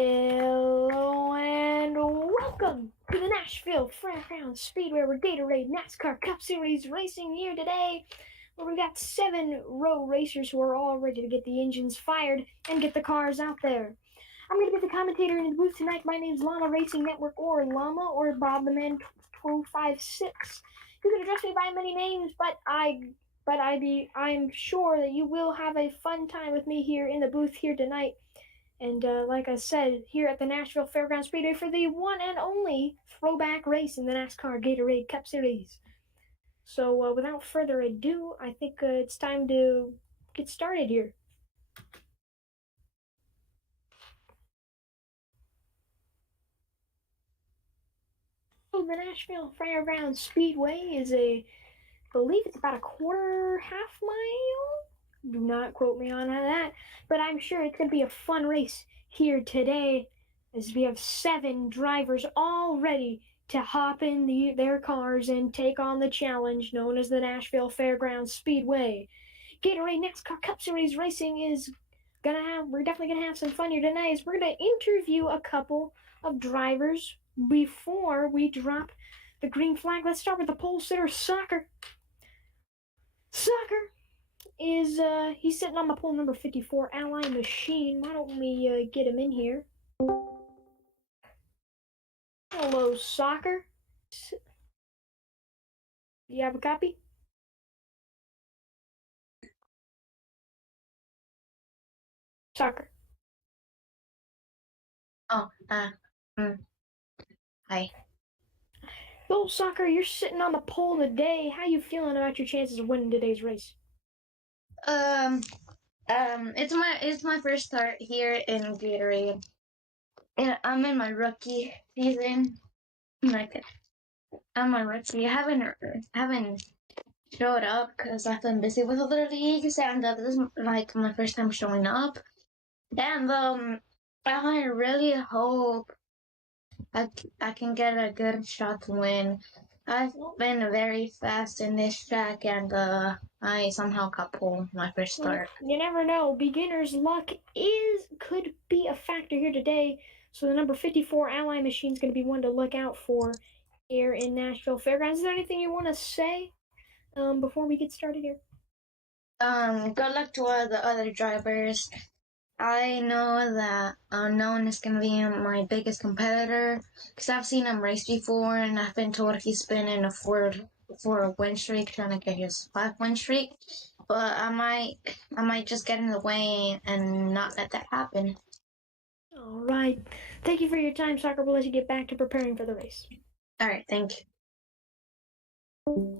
Hello and welcome to the Nashville Fairgrounds Speedway where Gatorade NASCAR Cup Series racing here today, where we got 7 row racers who are all ready to get the engines fired and get the cars out there. I'm going to be the commentator in the booth tonight. My name's Llama Racing Network, or Llama, or Bob the Man 256. You can address me by many names, but I'm sure that you will have a fun time with me here in the booth here tonight. And like I said, here at the Nashville Fairgrounds Speedway for the one and only throwback race in the NASCAR Gatorade Cup Series. So without further ado, I think it's time to get started here. So the Nashville Fairgrounds Speedway is I believe it's about a half mile. Do not quote me on that, but I'm sure it's going to be a fun race here today, as we have 7 drivers all ready to hop in their cars and take on the challenge known as the Nashville Fairgrounds Speedway. Gatorade NASCAR Cup Series racing we're definitely gonna have some fun here tonight, as we're gonna interview a couple of drivers before we drop the green flag. Let's start with the pole sitter, Soccer. Soccer is he's sitting on the pole number 54 Ally Machine. Why don't we get him in here? Hello, Soccer. You have a copy? Soccer. Oh, hi. Hello, Soccer. You're sitting on the pole today. How you feeling about your chances of winning today's race? It's my first start here in Gatorade. And I'm in my rookie season. I'm a rookie. I haven't showed up because I've been busy with other leagues, and this is like my first time showing up. And I really hope I can get a good shot to win. I've been very fast in this track, and I somehow got pole my first start. You never know. Beginner's luck could be a factor here today. So the number 54 Ally Machine is going to be one to look out for here in Nashville Fairgrounds. Is there anything you want to say before we get started here? Good luck to all the other drivers. I know that Unknown is going to be my biggest competitor because I've seen him race before, and I've been told he's been in a four win streak, trying to get his 5-win streak. But I might just get in the way and not let that happen. All right. Thank you for your time, Soccer. We'll let you get back to preparing for the race. All right, thank you.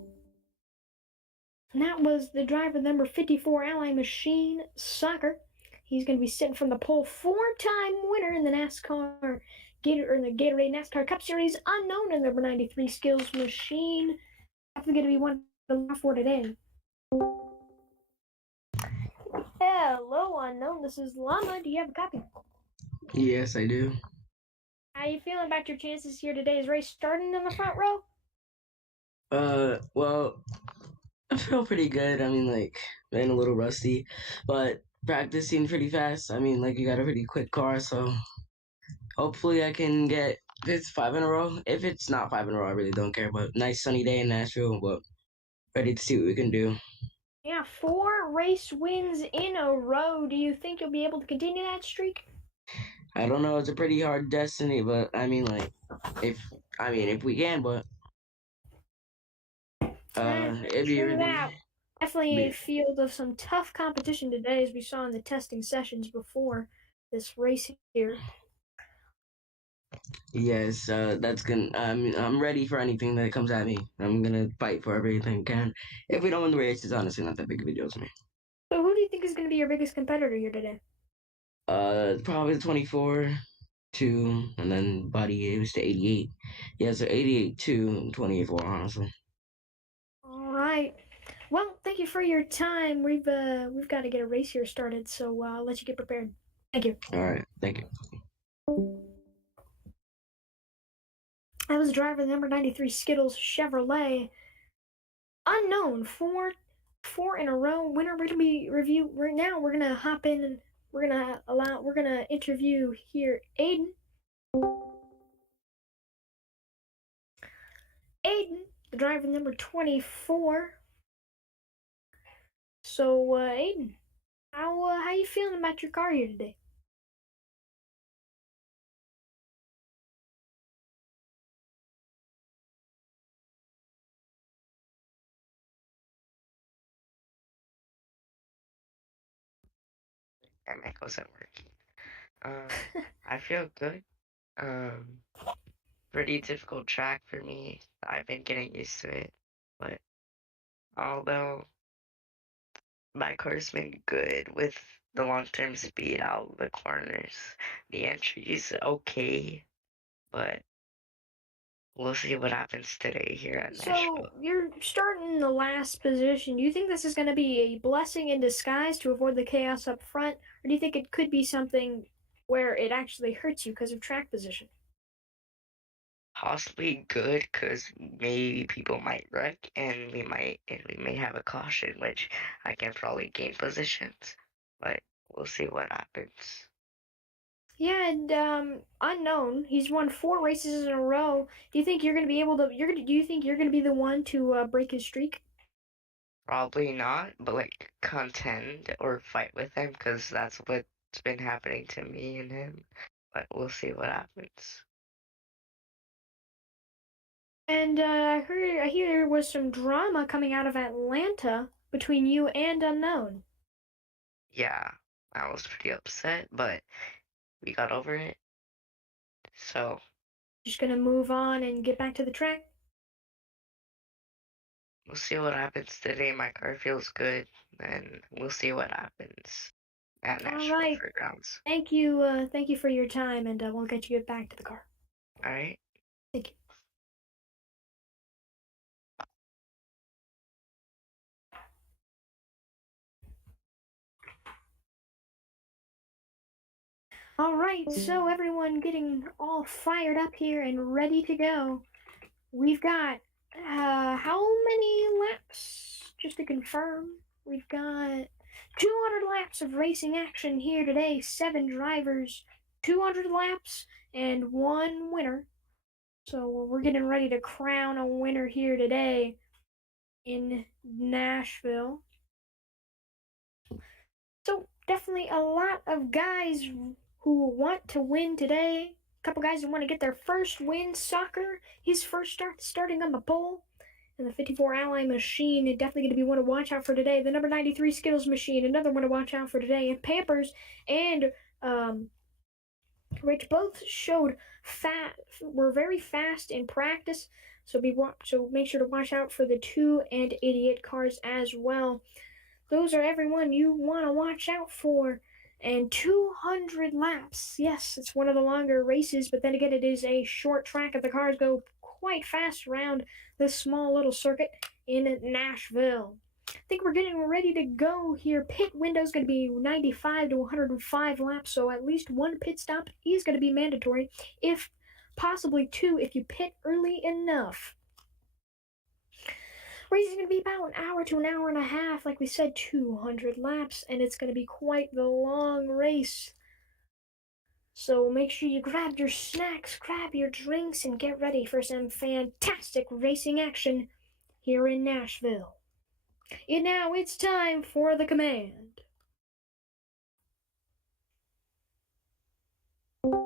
And that was the driver number 54 Ally Machine, Soccer. He's going to be sitting from the pole, 4-time winner in the Gatorade NASCAR Cup Series, Unknown, and number 93 Skills Machine. Definitely going to be one to look for today. Hello, Unknown. This is Llama. Do you have a copy? Yes, I do. How you feeling about your chances here today's race, starting in the front row? Well, I feel pretty good. I mean, like, been a little rusty, but practicing pretty fast. I mean, like, you got a pretty quick car, so hopefully I can get this 5 in a row. If it's not 5 in a row, I really don't care. But nice sunny day in Nashville, but ready to see what we can do. Yeah, 4 race wins in a row. Do you think you'll be able to continue that streak? I don't know. It's a pretty hard destiny, but I mean, like, if we can, but it'd be really. Definitely a field of some tough competition today, as we saw in the testing sessions before this race here. Yes, that's gonna. I'm ready for anything that comes at me. I'm gonna fight for everything I can. If we don't win the race, it's honestly not that big of a deal to me. So, who do you think is going to be your biggest competitor here today? Probably the 24, 2, and then Buddy. It was the 88. Yeah, so 88, 2, and 28, 4. Honestly. All right. Well, thank you for your time. We've got to get a race here started, so I'll let you get prepared. Thank you. All right. Thank you. That was driver number 93 Skittles Chevrolet. Unknown, 4 in a row winner. We're gonna be review right now. We're gonna hop in we're gonna interview here Aiden. Aiden, the driver number 24. So, Aiden, how you feeling about your car here today? That mic wasn't working. I feel good. Um, Pretty difficult track for me. I've been getting used to it, but although my car's been good with the long-term speed out of the corners, the entry's okay, but we'll see what happens today here at So Nashville. you're starting in the last position. Do you think this is going to be a blessing in disguise to avoid the chaos up front, or do you think it could be something where it actually hurts you because of track position? Possibly good, because maybe people might wreck, and we may have a caution, which I can probably gain positions, but we'll see what happens. Yeah, and unknown. He's won 4 races in a row. Do you think you're going to be able to? Do you think you're going to be the one to break his streak? Probably not, but like contend or fight with him, because that's what's been happening to me and him. But we'll see what happens. And I hear there was some drama coming out of Atlanta between you and unknown. Yeah, I was pretty upset, but we got over it. So Just going to move on and get back to the track. we'll see what happens today. My car feels good, and we'll see what happens at All Nashville right. Fairgrounds. Thank you for your time, and we'll get you back to the car. All right. Thank you. All right, so everyone getting all fired up here and ready to go. We've got how many laps? Just to confirm, we've got 200 laps of racing action here today. 7 drivers, 200 laps, and 1 winner. So we're getting ready to crown a winner here today in Nashville. So definitely a lot of guys who want to win today. A couple guys who want to get their first win. Soccer, his first starting on the pole. And the 54 Ally Machine, definitely going to be one to watch out for today. The number 93 Skittles Machine, another one to watch out for today. And Pampers and Rich both were very fast in practice. So make sure to watch out for the 2 and Idiot cars as well. Those are everyone you want to watch out for. And 200 laps. Yes, it's one of the longer races, but then again, it is a short track, and the cars go quite fast around this small little circuit in Nashville. I think we're getting ready to go here. Pit window is going to be 95 to 105 laps, so at least 1 pit stop is going to be mandatory, if possibly 2 if you pit early enough. Race is going to be about an hour to an hour and a half, like we said, 200 laps, and it's going to be quite the long race. So make sure you grab your snacks, grab your drinks, and get ready for some fantastic racing action here in Nashville. And now it's time for the command. We'll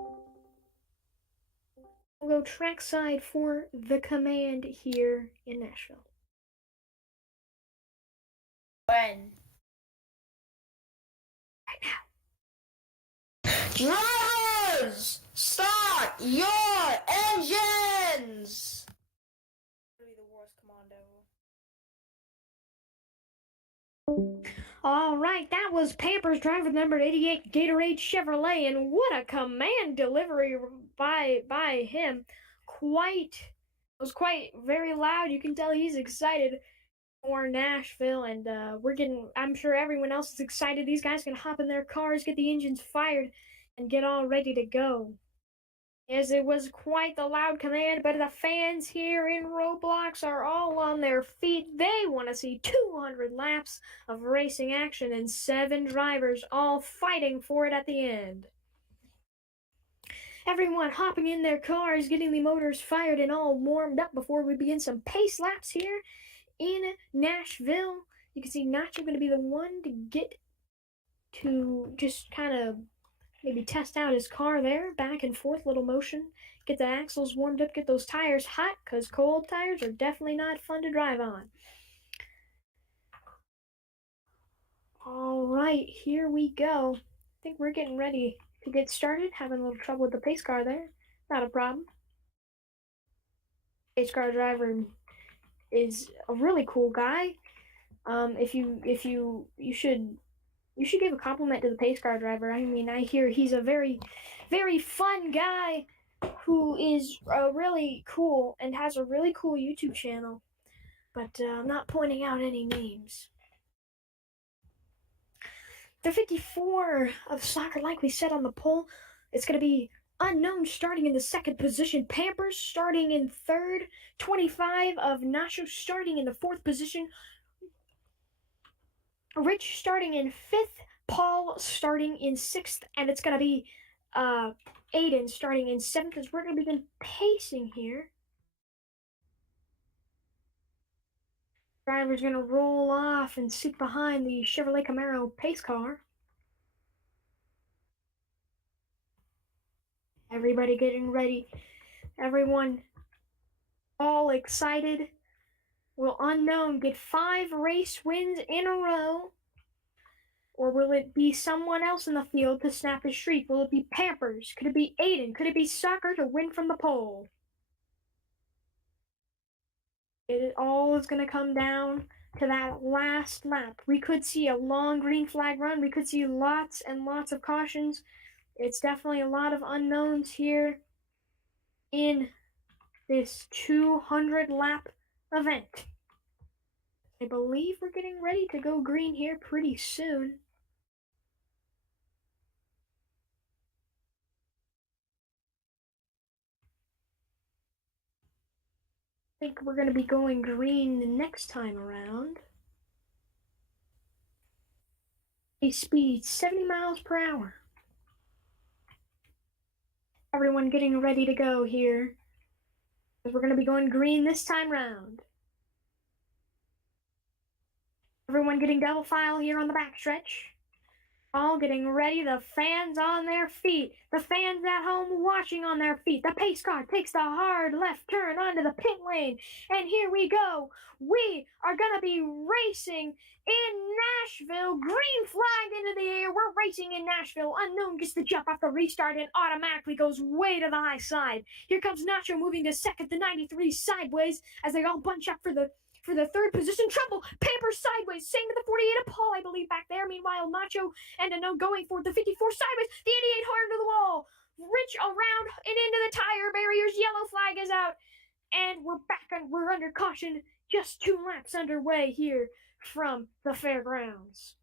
go trackside for the command here in Nashville. When? Right now. Drivers, start your engines! Be the worst commando. All right, that was Pampers driver number 88 Gatorade Chevrolet, and what a command delivery by him. It was quite very loud. You can tell he's excited for Nashville, and I'm sure everyone else is excited. These guys can hop in their cars, get the engines fired, and get all ready to go. As it was quite the loud command, but the fans here in Roblox are all on their feet. They want to see 200 laps of racing action and 7 drivers all fighting for it at the end. Everyone hopping in their cars, getting the motors fired and all warmed up before we begin some pace laps here in Nashville. You can see Nacho going to be the one to get to just kind of maybe test out his car there, back and forth, little motion. Get the axles warmed up, get those tires hot, because cold tires are definitely not fun to drive on. All right, here we go. I think we're getting ready to get started. Having a little trouble with the pace car there. Not a problem. Pace car driver is a really cool guy. You should give a compliment to the pace car driver. I mean, I hear he's a very, very fun guy who is really cool and has a really cool YouTube channel. But I'm not pointing out any names. The 54 of soccer, like we said on the poll, it's going to be Unknown starting in the 2nd position, Pampers starting in 3rd, 25 of Nacho starting in the 4th position, Rich starting in 5th, Paul starting in 6th, and it's going to be Aiden starting in 7th as we're going to begin pacing here. Driver's going to roll off and sit behind the Chevrolet Camaro pace car. Everybody getting ready. Everyone all excited. Will Unknown get 5 race wins in a row? Or will it be someone else in the field to snap his streak? Will it be Pampers? Could it be Aiden? Could it be Soccer to win from the pole? It all is going to come down to that last lap. We could see a long green flag run. We could see lots and lots of cautions. It's definitely a lot of unknowns here in this 200 lap event. I believe we're getting ready to go green here pretty soon. I think we're going to be going green the next time around. A speed 70 miles per hour. Everyone getting ready to go here. We're going to be going green this time round. Everyone getting double file here on the backstretch. All getting ready, the fans on their feet. The fans at home watching on their feet. The pace car takes the hard left turn onto the pit lane. And here we go. We are going to be racing in Nashville. Green flag into the air. We're racing in Nashville. Unknown gets the jump off the restart and automatically goes way to the high side. Here comes Nacho moving to second, the 93 sideways as they all bunch up for the 3rd position. Trouble. Pampers sideways. Same to the 48 of Paul, I believe, back there. Meanwhile, Nacho and Unknown going for the 54 sideways. The 88 hard to the wall. Rich around and into the tire barriers. Yellow flag is out. And we're back and we're under caution. Just 2 laps underway here from the Fairgrounds.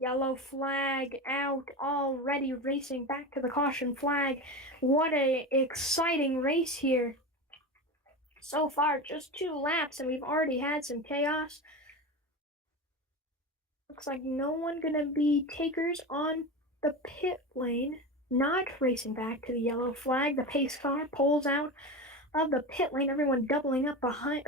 Yellow flag out, already racing back to the caution flag. What a exciting race here. So far, just 2 laps, and we've already had some chaos. Looks like no one gonna be takers on the pit lane. Not racing back to the yellow flag. The pace car pulls out of the pit lane. Everyone doubling up behind,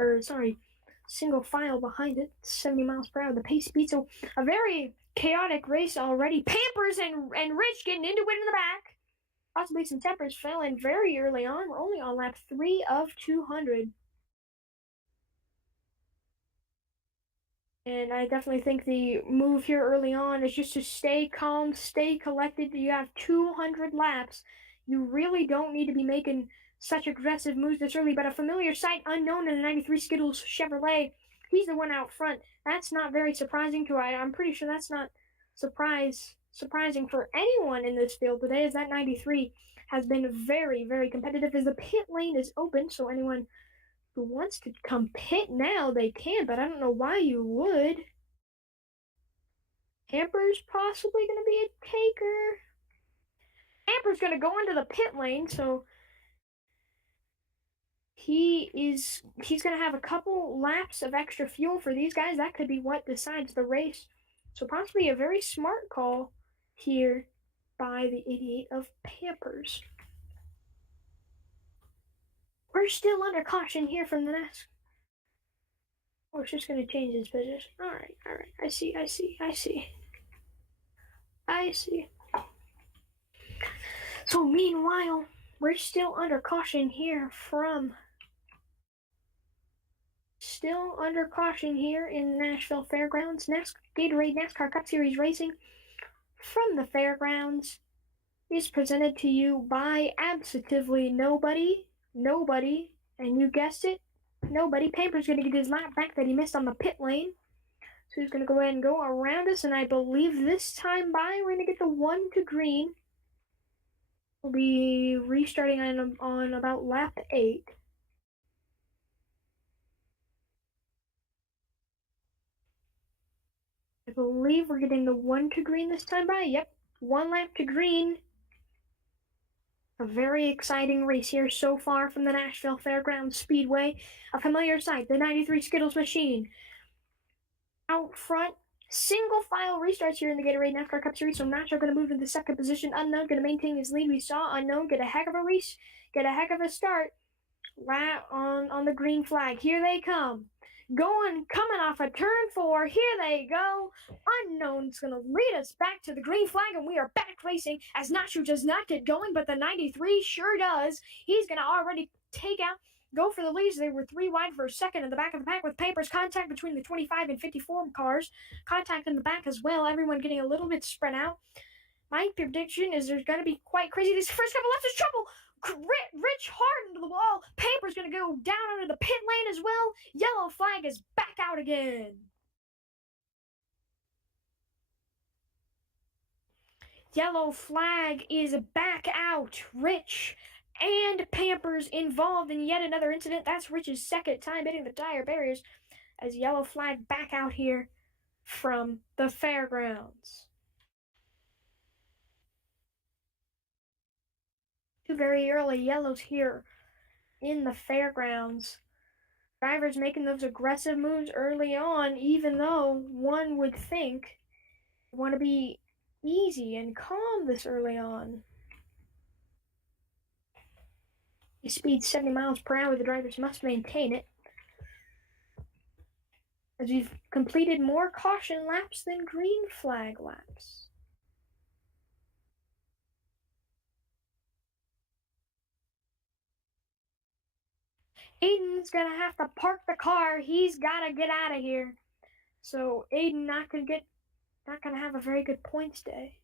single file behind it. 70 miles per hour, the pace speed. So a very chaotic race already. Pampers and Rich getting into it in the back. Possibly some tempers failing very early on. We're only on lap 3 of 200. And I definitely think the move here early on is just to stay calm, stay collected. You have 200 laps. You really don't need to be making such aggressive moves this early, but a familiar sight, Unknown in the 93 Skittles Chevrolet. He's the one out front. That's not very surprising to I'm pretty sure that's not surprising for anyone in this field today, as that 93 has been very, very competitive as the pit lane is open, so anyone who wants to come pit now, they can, but I don't know why you would. Hamper's possibly going to be a taker. Amper's going to go into the pit lane, so he's going to have a couple laps of extra fuel for these guys. That could be what decides the race. So possibly a very smart call here by the idiot of Pampers. We're still under caution here from the NASCAR. Oh, it's just going to change his position. All right. I see. So meanwhile, we're still under caution here in the Nashville Fairgrounds. Gatorade NASCAR Cup Series Racing from the Fairgrounds is presented to you by absolutely nobody, and you guessed it, nobody. Paper's going to get his lap back that he missed on the pit lane. So he's going to go ahead and go around us, and I believe this time by, we're going to get the 1 to green. We'll be restarting on about lap 8. I believe we're getting the 1 to green this time by. Yep, 1 lap to green. A very exciting race here so far from the Nashville Fairgrounds Speedway. A familiar sight, the 93 Skittles machine. Out front, single file restarts here in the Gatorade NASCAR Cup Series. So Nacho going to move into second position. Unknown going to maintain his lead. We saw Unknown get a heck of a race, get a heck of a start. On the green flag. Here they come. Coming off a turn 4. Here they go. Unknown's going to lead us back to the green flag, and we are back racing as Nacho does not get going, but the 93 sure does. He's going to already go for the leads. They were 3 wide for a second in the back of the pack with Papers. Contact between the 25 and 54 cars. Contact in the back as well. Everyone getting a little bit spread out. My prediction is there's going to be quite crazy. This first couple left is trouble. Rich hard into the wall. Paper's going to go down under the pit lane as well. Yellow flag is back out again. Yellow flag is back out. Rich and Pampers involved in yet another incident. That's Rich's second time hitting the tire barriers as yellow flag back out here from the Fairgrounds. 2 very early yellows here in the Fairgrounds. Drivers making those aggressive moves early on, even though one would think you want to be easy and calm this early on. The speed 70 miles per hour, the drivers must maintain it. As we've completed more caution laps than green flag laps. Aiden's gonna have to park the car. He's gotta get out of here. So Aiden not gonna have a very good points day.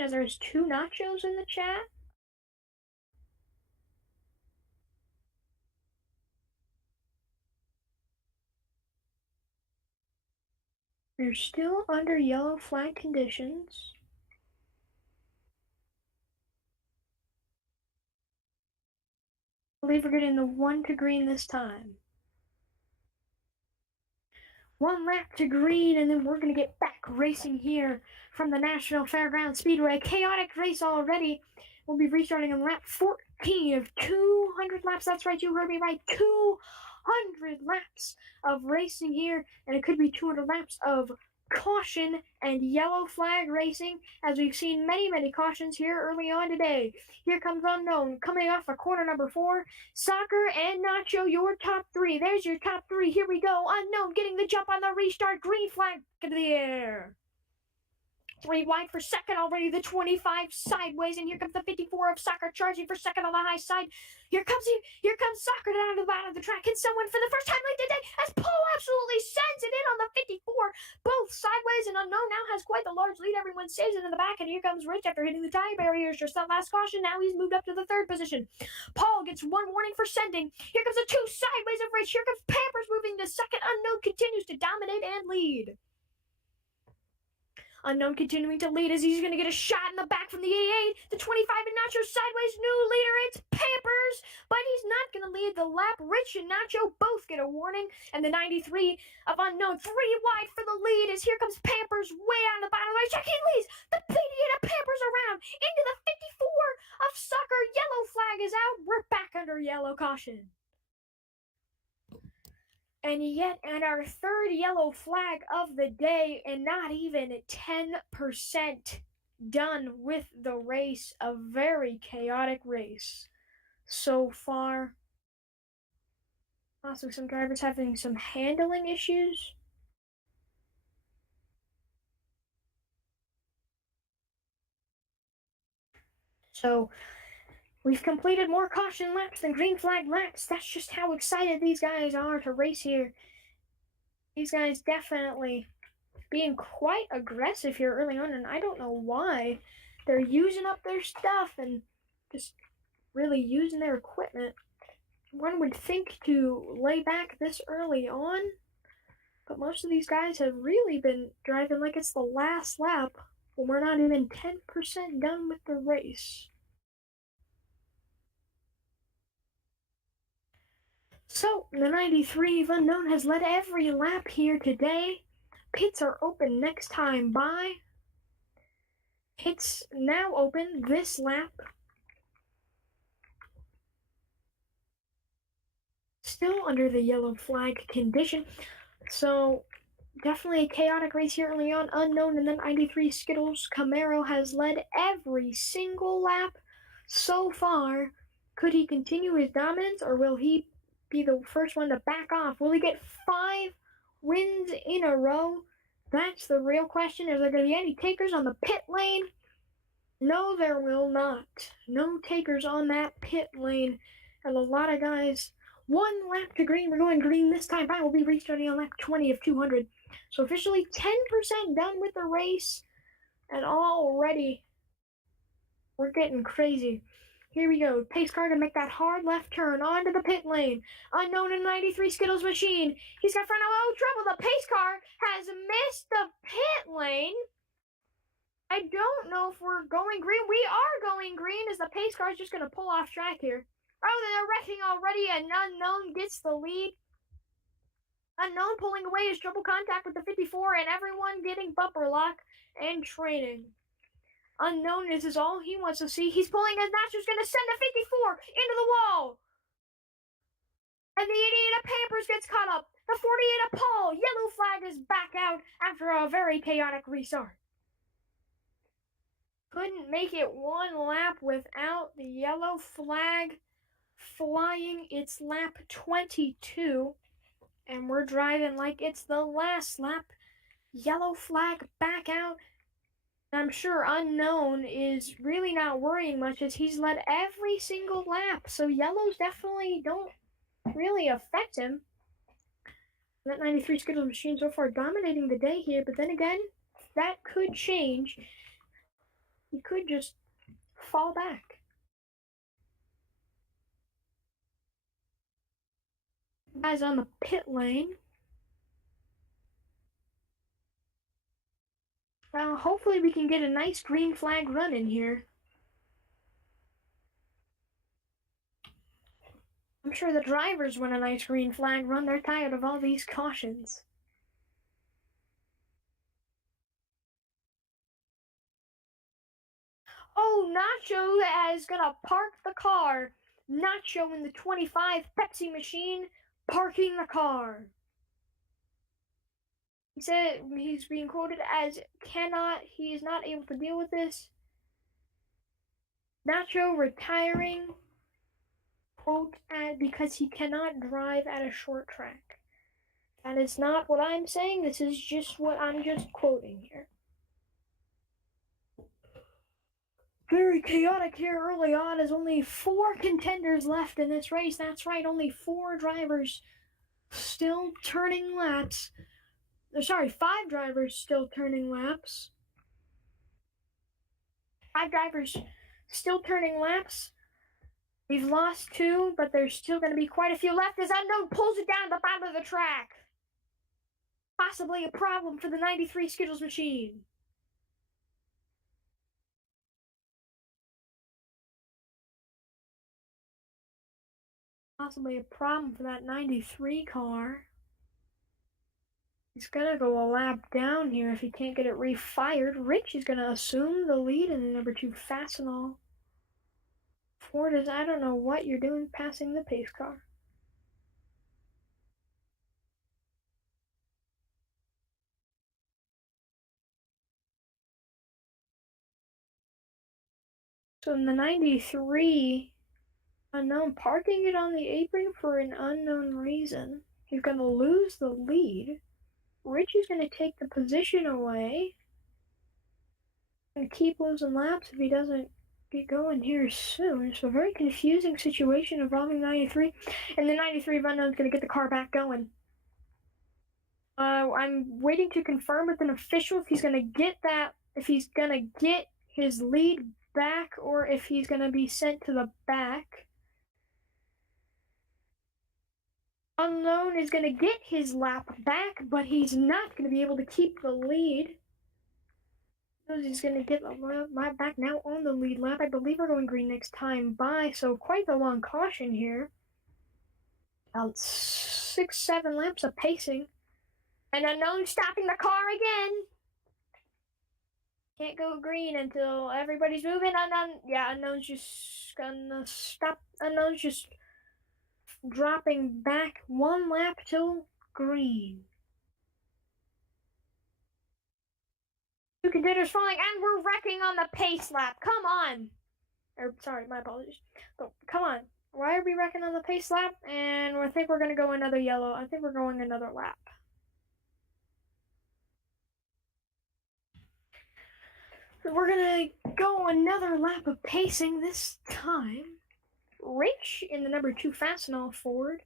As there's 2 nachos in the chat. We're still under yellow flag conditions. I believe we're getting the 1 to green this time. 1 lap to green, and then we're going to get back racing here from the Nashville Fairgrounds Speedway. Chaotic race already. We'll be restarting on lap 14 of 200 laps. That's right, you heard me right. 200 laps of racing here, and it could be 200 laps of caution and yellow flag racing, as we've seen many cautions here early on today. Here comes Unknown coming off of corner number 4. Soccer and Nacho, your top 3. There's your top 3. Here we go. Unknown getting the jump on the restart. Green flag into the air. 3 wide for second already. The 25 sideways, and here comes the 54 of Soccer charging for second on the high side. Here comes Soccer down to the bottom of the track. Can someone for the first time late today as Paul absolutely sends it in on the 54. Both sideways, and Unknown now has quite the large lead. Everyone stays in the back, and here comes Rich after hitting the tire barriers. Just that last caution. Now he's moved up to the 3rd position. Paul gets 1 warning for sending. Here comes a 2 sideways of Rich. Here comes Pampers moving to 2nd. Unknown continues to dominate and lead. Unknown continuing to lead as he's going to get a shot in the back from the 88. The 25 and Nacho sideways. New leader, it's Pampers. But he's not going to lead the lap. Rich and Nacho both get a warning. And the 93 of Unknown 3 wide for the lead as here comes Pampers way out of the bottom of the race. He leads the 88 of Pampers around into the 54 of Sucker. Yellow flag is out. We're back under yellow caution. And yet, at our 3rd yellow flag of the day, and not even 10% done with the race. A very chaotic race so far. Also, some drivers having some handling issues. So, we've completed more caution laps than green flag laps. That's just how excited these guys are to race here. These guys definitely being quite aggressive here early on, and I don't know why. They're using up their stuff and just really using their equipment. One would think to lay back this early on, but most of these guys have really been driving like it's the last lap when we're not even 10% done with the race. So, the 93 of Unknown has led every lap here today. Pits are open next time by. Pits now open this lap. Still under the yellow flag condition. So, definitely a chaotic race here early on. Unknown and then 93 Skittles. Camaro has led every single lap so far. Could he continue his dominance, or will he be the first one to back off? Will he get 5 wins in a row? That's the real question. Is there going to be any takers on the pit lane? No, there will not. No takers on that pit lane. And a lot of guys. 1 lap to green. We're going green this time. I will be restarting on lap 20 of 200. So officially 10% done with the race. And already we're getting crazy. Here we go. Pace car to make that hard left turn onto the pit lane. Unknown in 93 Skittles machine. He's got front row trouble. The pace car has missed the pit lane. I don't know if we're going green. We are going green as the pace car is just going to pull off track here. Oh, they're wrecking already, and Unknown gets the lead. Unknown pulling away his triple contact with the 54, and everyone getting bumper lock and training. Unknown, this is all he wants to see. He's pulling as Nacho's going to send the 54 into the wall. And the 88 of Pampers gets caught up. The 48 of Paul. Yellow flag is back out after a very chaotic restart. Couldn't make it 1 lap without the yellow flag flying. It's lap 22. And we're driving like it's the last lap. Yellow flag back out. I'm sure Unknown is really not worrying much as he's led every single lap. So yellows definitely don't really affect him. That 93 Skittles machine so far dominating the day here. But then again, that could change. He could just fall back. Guys on the pit lane. Well, hopefully we can get a nice green flag run in here. I'm sure the drivers want a nice green flag run. They're tired of all these cautions. Oh, Nacho is going to park the car. Nacho in the 25 Pepsi machine parking the car. He said he's being quoted as he is not able to deal with this. Nacho retiring, quote, because he cannot drive at a short track. That is not what I'm saying. This is just what I'm just quoting here. Very chaotic here early on as only 4 contenders left in this race. That's right, only 4 drivers still turning laps. Sorry, 5 drivers still turning laps. 5 drivers still turning laps. We've lost 2, but there's still going to be quite a few left as Unknown pulls it down the bottom of the track. Possibly a problem for the 93 Skittles machine. Possibly a problem for that 93 car. He's gonna go a lap down here if he can't get it refired. Rich is gonna assume the lead in the number 2 Fastenal. Ford is, I don't know what you're doing passing the pace car. So in the 93, Unknown parking it on the apron for an unknown reason. He's gonna lose the lead. Rich is gonna take the position away and keep losing laps if he doesn't get going here soon. It's a very confusing situation involving 93, and the 93 of Unknown is going to get the car back going. I'm waiting to confirm with an official if he's going to get that, if he's going to get his lead back, or if he's going to be sent to the back. Unknown is going to get his lap back, but he's not going to be able to keep the lead. He's going to get the lap back now on the lead lap. I believe we're going green next time by, so quite the long caution here. About 6-7 laps of pacing. And Unknown stopping the car again. Can't go green until everybody's moving. Unknown's just gonna stop. Unknown's just dropping back 1 lap till green. 2 contenders falling, and we're wrecking on the pace lap. Come on. Sorry, my apologies. But come on. Why are we wrecking on the pace lap? And I think we're going to go another yellow. I think we're going another lap. So we're going to go another lap of pacing this time. Rich in the number 2 Fastenal Ford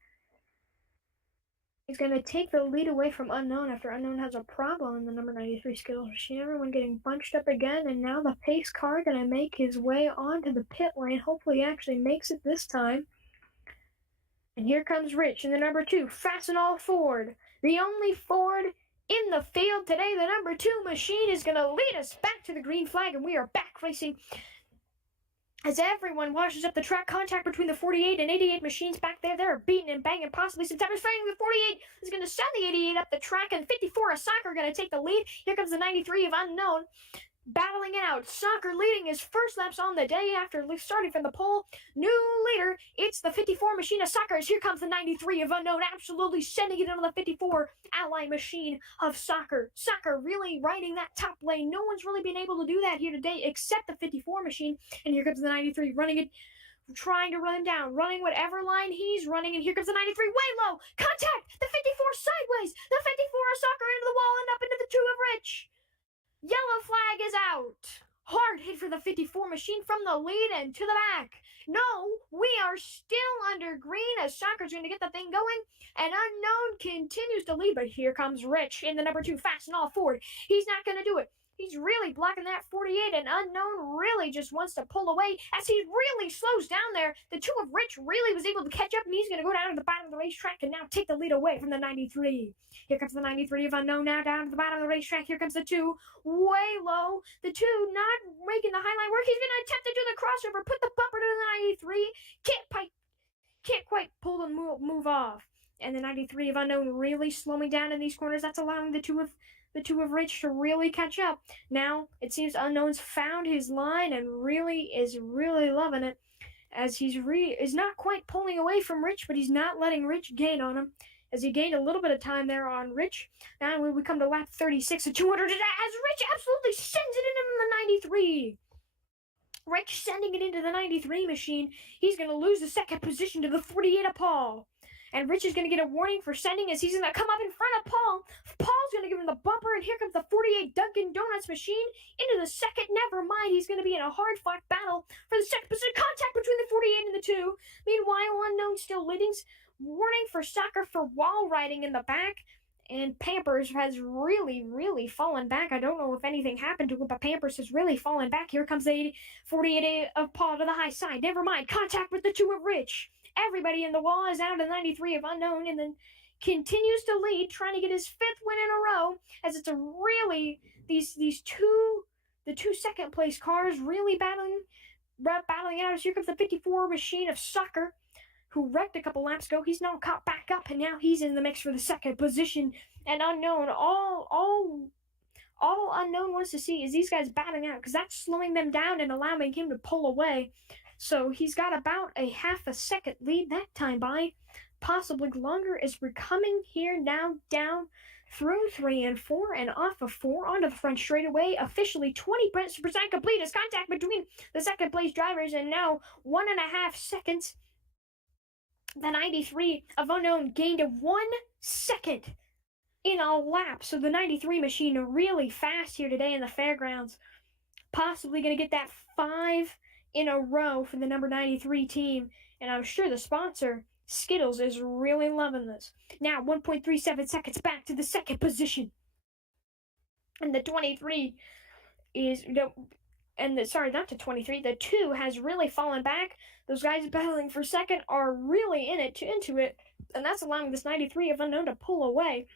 is going to take the lead away from Unknown after Unknown has a problem in the number 93 Skittles machine. Everyone getting bunched up again, and now the pace car going to make his way onto the pit lane. Hopefully he actually makes it this time. And here comes Rich in the number 2 Fastenal Ford. The only Ford in the field today. The number 2 machine is going to lead us back to the green flag, and we are back racing as everyone washes up the track. Contact between the 48 and 88 machines back there. They're beating and banging, possibly some time. The 48 is going to send the 88 up the track, and 54 of Soccer going to take the lead. Here comes the 93 of Unknown, battling it out. Soccer leading his first laps on the day after starting from the pole. New leader, it's the 54 machine of Soccer. Here comes the 93 of Unknown, absolutely sending it into the 54 ally machine of Soccer. Soccer really riding that top lane. No one's really been able to do that here today except the 54 machine. And here comes the 93 running it, trying to run him down, running whatever line he's running. And here comes the 93 way low. Contact! The 54 sideways. The 54 of Soccer into the wall and up into the 2 of Rich. Yellow flag is out. Hard hit for the 54 machine from the lead and to the back. No, we are still under green as Soccer's going to get the thing going, and Unknown continues to lead, but here comes Rich in the number 2 Fastenal Ford. He's not going to do it. He's really blocking that 48, and Unknown really just wants to pull away as he really slows down there. The 2 of Rich really was able to catch up, and he's going to go down to the bottom of the racetrack and now take the lead away from the 93. Here comes the 93 of Unknown now down to the bottom of the racetrack. Here comes the 2 way low. The 2 not making the highline work. He's going to attempt to do the crossover, put the bumper to the 93. Can't quite pull the move off. And the 93 of Unknown really slowing down in these corners. That's allowing the 2 of Rich to really catch up. Now, it seems Unknown's found his line and is really loving it, as he's is not quite pulling away from Rich, but he's not letting Rich gain on him, as he gained a little bit of time there on Rich. Now when we come to lap 36 of 200, as Rich absolutely sends it into the 93. Rich sending it into the 93 machine. He's going to lose the second position to the 48 of Paul. And Rich is going to get a warning for sending as he's going to come up in front of Paul. Paul's going to give him the bumper, and here comes the 48 Dunkin' Donuts machine into the second. Never mind, he's going to be in a hard-fought battle for the second position. Contact between the 48 and the 2. Meanwhile, Unknown still leading. Warning for Soccer for wall riding in the back. And Pampers has really, really fallen back. I don't know if anything happened to him, but Pampers has really fallen back. Here comes the 48 of Paul to the high side. Never mind. Contact with the 2 of Rich. Everybody in the wall is out of 93 of Unknown, and then continues to lead, trying to get his 5th win in a row, as it's a really, the 2 second place cars really battling out. As here comes the 54 machine of Soccer, who wrecked a couple laps ago. He's now caught back up, and now he's in the mix for the 2nd position. And Unknown, all Unknown wants to see is these guys battling out, because that's slowing them down and allowing him to pull away. So he's got about a half a second lead that time by, possibly longer, as we're coming here now down through 3 and 4 and off of 4 onto the front straightaway. Officially 20% complete as contact between the 2nd place drivers, and now 1.5 seconds. The 93 of Unknown gained 1 second in a lap. So the 93 machine really fast here today in the Fairgrounds. Possibly going to get that 5 in a row for the number 93 team. And I'm sure the sponsor, Skittles, is really loving this. Now 1.37 seconds back to the 2nd position. And the 23 is... sorry, not to 23. The 2 has really fallen back. Those guys battling for 2nd are really into it, and that's allowing this 93 of Unknown to pull away.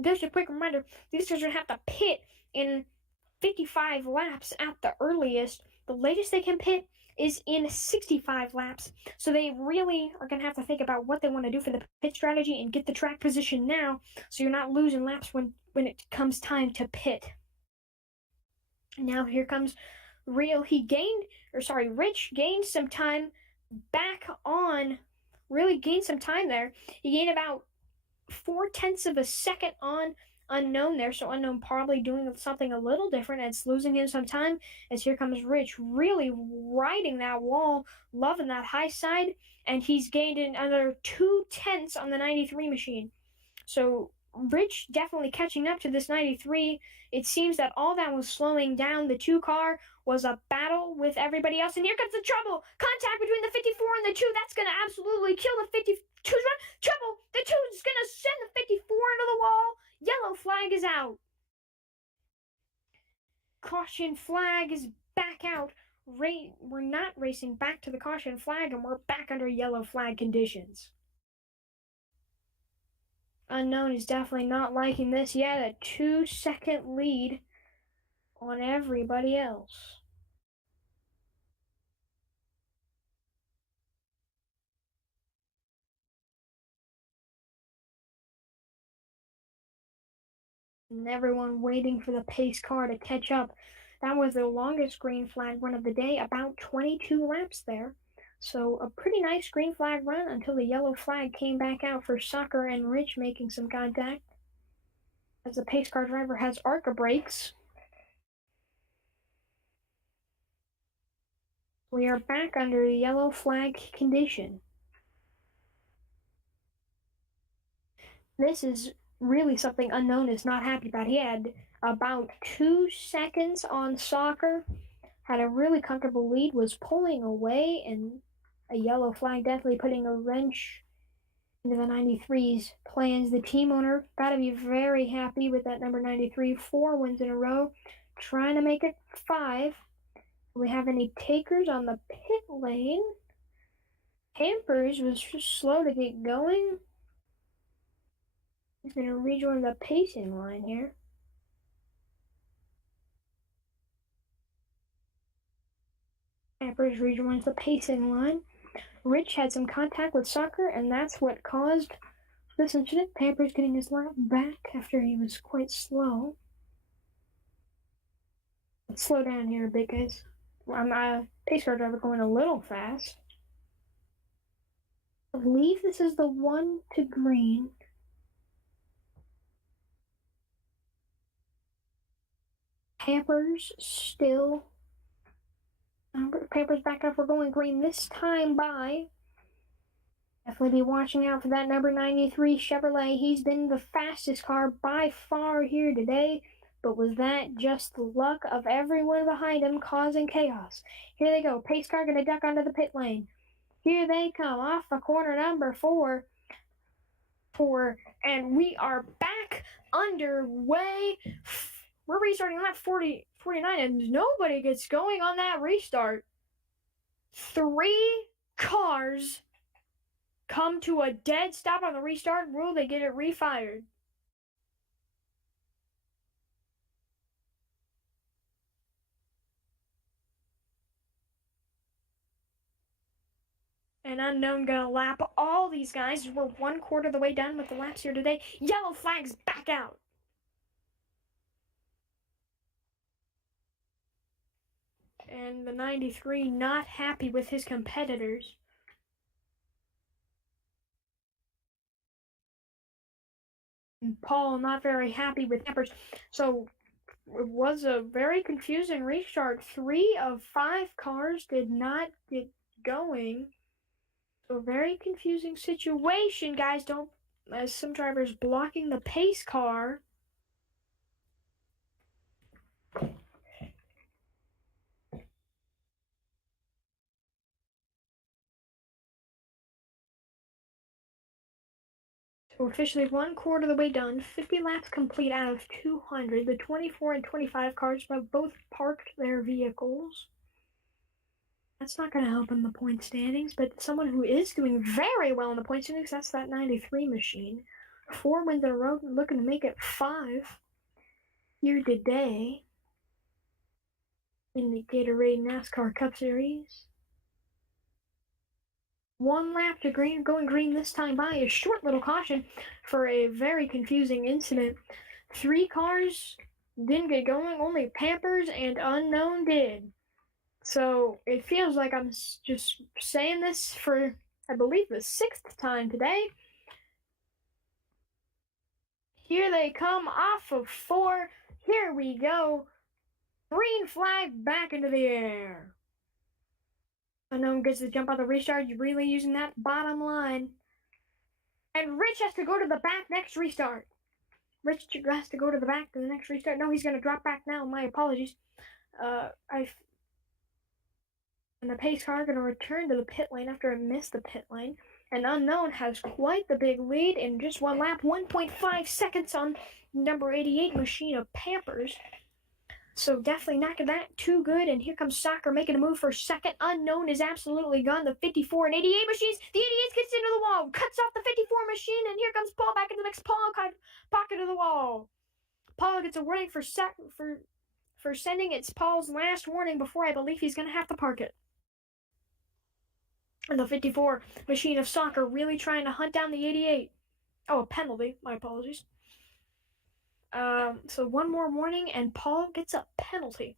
Just a quick reminder, these guys are going to have to pit in 55 laps at the earliest. The latest they can pit is in 65 laps. So they really are going to have to think about what they want to do for the pit strategy and get the track position now, so you're not losing laps when it comes time to pit. Now here comes Rich gained some time back on, really gained some time there. He gained about 0.4 of a second on Unknown there, so Unknown probably doing something a little different, and it's losing him some time, as here comes Rich really riding that wall, loving that high side, and he's gained another 0.2 on the 93 machine. So Rich definitely catching up to this 93. It seems that all that was slowing down the 2 car was a battle with everybody else. And here comes the trouble. Contact between the 54 and the 2. That's going to absolutely kill the 52's run. Trouble. The 2 is going to send the 54 into the wall. Yellow flag is out. Caution flag is back out. We're not racing back to the caution flag, and we're back under yellow flag conditions. Unknown is definitely not liking this yet. A 2-second lead on everybody else. And everyone waiting for the pace car to catch up. That was the longest green flag run of the day, about 22 laps there. So a pretty nice green flag run until the yellow flag came back out for Soccer and Rich making some contact, as the pace car driver has ARCA brakes. We are back under the yellow flag condition. This is really something Unknown is not happy about. He had about 2 seconds on Soccer, had a really comfortable lead, was pulling away, and a yellow flag definitely putting a wrench into the 93's plans. The team owner got to be very happy with that number 93, 4 wins in a row, trying to make it 5. Do we have any takers on the pit lane? Pampers was just slow to get going. He's going to rejoin the pacing line here. Pampers rejoins the pacing line. Rich had some contact with Soccer, and that's what caused this incident. Pampers getting his lap back after he was quite slow. Let's slow down here a bit, guys. I'm a pace car driver going a little fast. I believe this is the 1 to green. Pampers still. Pampers back up. We're going green this time by. Definitely be watching out for that number 93 Chevrolet. He's been the fastest car by far here today. But was that just the luck of everyone behind him causing chaos? Here they go. Pace car going to duck onto the pit lane. Here they come off of corner number 4. and we are back underway. We're restarting lap 49, and nobody gets going on that restart. 3 cars come to a dead stop on the restart rule. They get it refired. An unknown gonna lap all these guys. We're 1/4 of the way done with the laps here today. Yellow flags back out. And the 93 not happy with his competitors. And Paul not very happy with Peppers. So it was a very confusing restart. 3 of 5 cars did not get going. So very confusing situation, guys. Don't, as some drivers blocking the pace car. So officially 1/4 of the way done. 50 laps complete out of 200. The 24 and 25 cars have both parked their vehicles. That's not going to help in the point standings, but someone who is doing very well in the point standings, that's that 93 machine. 4 wins in a row, looking to make it 5 here today in the Gatorade NASCAR Cup Series. 1 lap to green, going green this time by a short little caution for a very confusing incident. 3 cars didn't get going, only Pampers and Unknown did. So it feels like I'm just saying this for, I believe, the 6th time today. Here they come off of 4. Here we go. Green flag back into the air. Unknown gets the jump on the restart. You're really using that bottom line. And Rich has to go to the back next restart. Rich has to go to the back to the next restart. No, he's going to drop back now. My apologies. And the pace car going to return to the pit lane after it missed the pit lane. And Unknown has quite the big lead in just 1 lap. 1.5 seconds on number 88 machine of Pampers. So definitely not that too good. And here comes Soccer making a move for second. Unknown is absolutely gone. The 54 and 88 machines. The 88 gets into the wall. Cuts off the 54 machine. And here comes Paul back in the mix. Paul pocket of the wall. Paul gets a warning for sending. It's Paul's last warning before I believe he's going to have to park it. And the 54 machine of Soccer really trying to hunt down the 88. Oh, a penalty. My apologies. So 1 more warning, and Paul gets a penalty.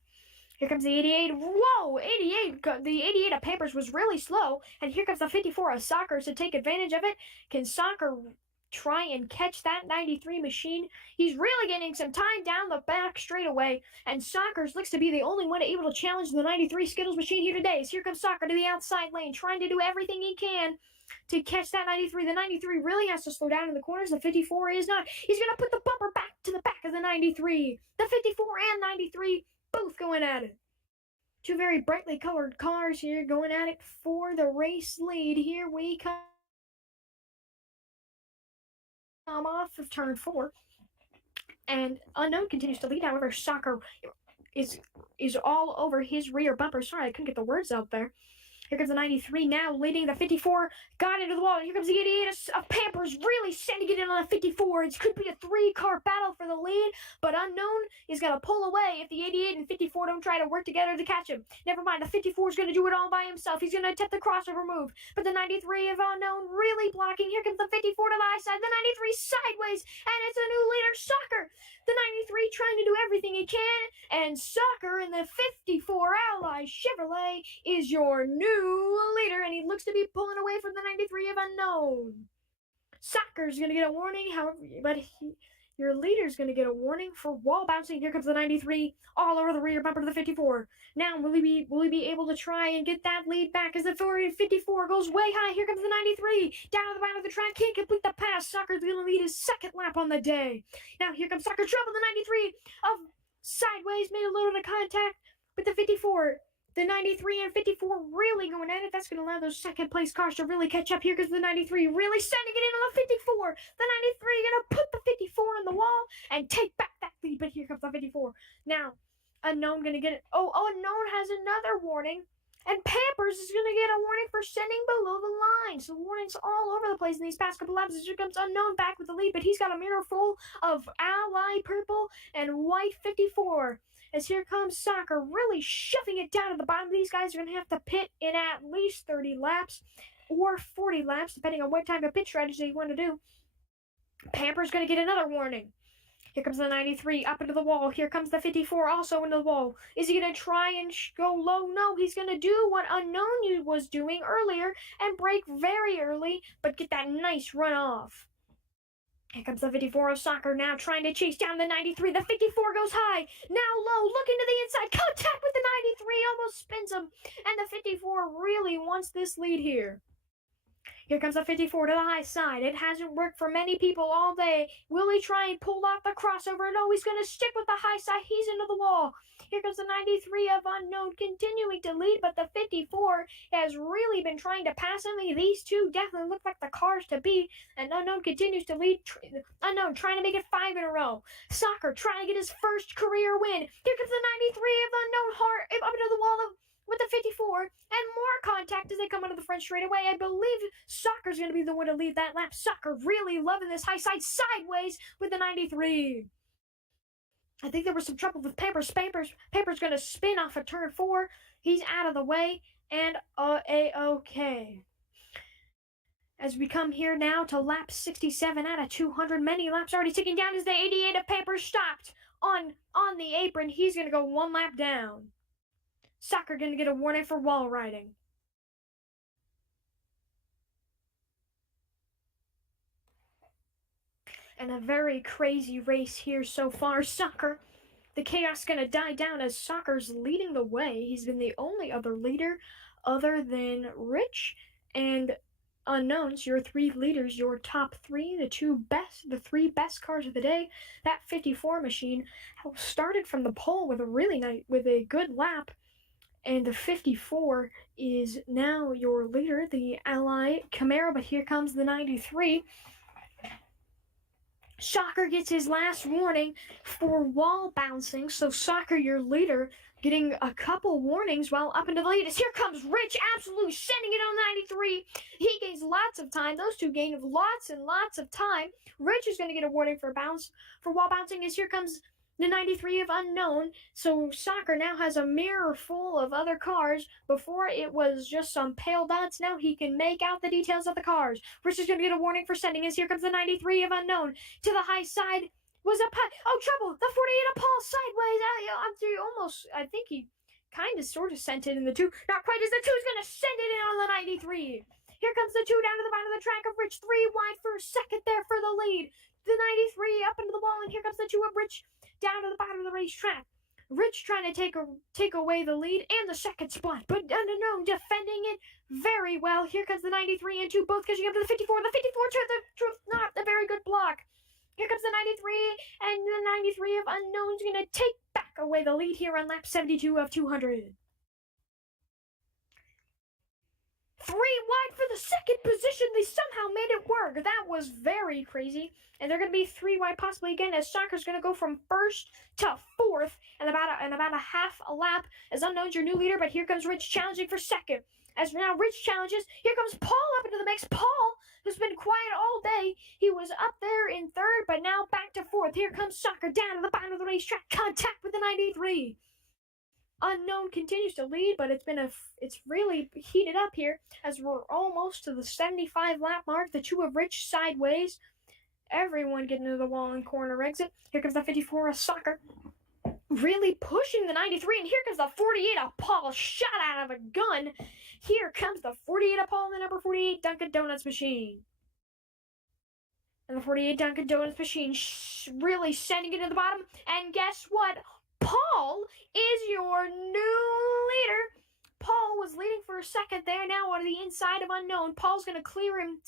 Here comes the 88. Whoa, 88. The 88 of Pampers was really slow, and here comes the 54 of Soccer to take advantage of it. Can Soccer try and catch that 93 machine? He's really getting some time down the back straightaway, and Soccer looks to be the only one able to challenge the 93 Skittles machine here today. So here comes Soccer to the outside lane, trying to do everything he can to catch that 93. The 93 really has to slow down in the corners. The 54 is not. He's going to put the bumper back to the back of the 93. The 54 and 93 both going at it. 2 very brightly colored cars here going at it for the race lead. Here we come off of turn 4. And Unknown continues to lead. However, Soccer is all over his rear bumper. Sorry, I couldn't get the words out there. Here comes the 93 now, leading the 54. Got into the wall. Here comes the 88 of Pampers, really sending it in on the 54. It could be a 3-car battle for the lead, but Unknown is going to pull away if the 88 and 54 don't try to work together to catch him. Never mind, the 54 is going to do it all by himself. He's going to attempt the crossover move, but the 93 of Unknown really blocking. Here comes the 54 to the high side, the 93 sideways, and it's a new leader, Soccer. The 93 trying to do everything he can, and Soccer in the 54 Ally Chevrolet is your new leader, and he looks to be pulling away from the 93 of Unknown. Soccer's going to get a warning, however, but your leader's going to get a warning for wall bouncing. Here comes the 93 all over the rear bumper to the 54. Now, will he be able to try and get that lead back as the 54 goes way high? Here comes the 93 down to the bottom of the track. Can't complete the pass. Soccer's going to lead his 2nd lap on the day. Now, here comes Soccer trouble. The 93 of sideways made a little bit of contact with the 54. The 93 and 54 really going at it. That's going to allow those second place cars to really catch up here because the 93 really sending it in on the 54. The 93 going to put the 54 on the wall and take back that lead. But here comes the 54. Now, Unknown going to get it. Oh, Unknown has another warning. And Pampers is going to get a warning for sending below the line. So warnings all over the place in these past couple laps. Here comes Unknown back with the lead, but he's got a mirror full of Ally Purple and White 54. As here comes Soccer, really shoving it down to the bottom. These guys are going to have to pit in at least 30 laps or 40 laps, depending on what type of pit strategy you want to do. Pamper's going to get another warning. Here comes the 93 up into the wall. Here comes the 54 also into the wall. Is he going to try and go low? No, he's going to do what Unknown was doing earlier and brake very early, but get that nice run off. Here comes the 54 of Soccer now trying to chase down the 93. The 54 goes high. Now low, looking to the inside. Contact with the 93, almost spins him. And the 54 really wants this lead here. Here comes the 54 to the high side. It hasn't worked for many people all day. Will he try and pull off the crossover? No, he's going to stick with the high side. He's into the wall. Here comes the 93 of Unknown continuing to lead, but the 54 has really been trying to pass him. These two definitely look like the cars to beat, and Unknown continues to lead. Unknown trying to make it 5 in a row. Soccer trying to get his first career win. Here comes the 93 of Unknown Heart up into the wall with the 54, and more contact as they come onto the front straightaway. I believe Soccer's going to be the one to lead that lap. Soccer really loving this high side sideways with the 93. I think there was some trouble with Pampers. Pampers going to spin off of turn 4. He's out of the way, and A-OK. As we come here now to lap 67 out of 200, many laps already ticking down as the 88 of Pampers stopped on the apron. He's going to go 1 lap down. Soccer going to get a warning for wall riding. And a very crazy race here so far. Soccer, the chaos going to die down as Soccer's leading the way. He's been the only other leader other than Rich and Unknowns. Your 3 leaders, your top 3, the 3 best cars of the day. That 54 machine started from the pole with a good lap. And the 54 is now your leader, the Ally Camaro. But here comes the 93. Soccer gets his last warning for wall bouncing. So Soccer, your leader, getting a couple warnings while up into the lead. As here comes Rich, absolutely sending it on 93. He gains lots of time. Those two gain lots and lots of time. Rich is going to get a warning for wall bouncing. As here comes the 93 of Unknown. So Soccer now has a mirror full of other cars. Before it was just some pale dots. Now he can make out the details of the cars. Rich is going to get a warning for sending as here comes the 93 of Unknown. To the high side was trouble. The 48 of Paul sideways. I think he kind of sort of sent it in the 2. Not quite as the 2 is going to send it in on the 93. Here comes the 2 down to the bottom of the track of Rich. 3 wide for a second there for the lead. The 93 up into the wall, and here comes the 2 of Rich down to the bottom of the racetrack. Rich trying to take away the lead and the second spot, but Unknown defending it very well. Here comes the 93 and 2, both catching up to the 54. The 54 not a very good block. Here comes the 93, and the 93 of Unknown's going to take back away the lead here on lap 72 of 200. 3 wide for the second position. They somehow made it work. That was very crazy. And they're going to be 3 wide possibly again as Soccer's going to go from 1st to 4th in about a half a lap as Unknown's your new leader. But here comes Rich challenging for 2nd. As now Rich challenges, here comes Paul up into the mix. Paul, who's been quiet all day, he was up there in 3rd, but now back to 4th. Here comes Soccer down to the bottom of the racetrack. Contact with the 93. Unknown continues to lead, but it's really heated up here as we're almost to the 75 lap mark. The 2 of Rich sideways. Everyone getting into the wall and corner exit. Here comes the 54 of Soccer. Really pushing the 93, and here comes the 48 of Paul, shot out of a gun. Here comes the 48 of Paul and the number 48 Dunkin' Donuts machine. And the 48 Dunkin' Donuts machine really sending it to the bottom. And guess what? Paul is your new leader. Paul was leading for a second there. Now on the inside of Unknown. Paul's going to clear him.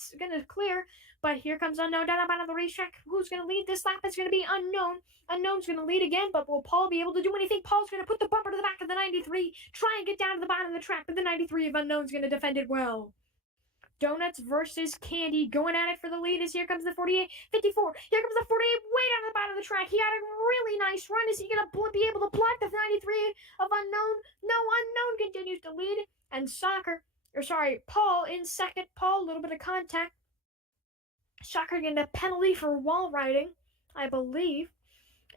But here comes Unknown down the bottom of the racetrack. Who's going to lead this lap? It's going to be Unknown. Unknown's going to lead again, but will Paul be able to do anything? Paul's going to put the bumper to the back of the 93, try and get down to the bottom of the track, but the 93 of Unknown's going to defend it well. Donuts versus Candy going at it for the lead as here comes the 48, 54. Here comes the 48 way down to the bottom of the track. He had a really nice run. Is he going to be able to block the 93 of Unknown? No, Unknown continues to lead. And Paul in second. Paul, a little bit of contact. Soccer getting a penalty for wall riding, I believe.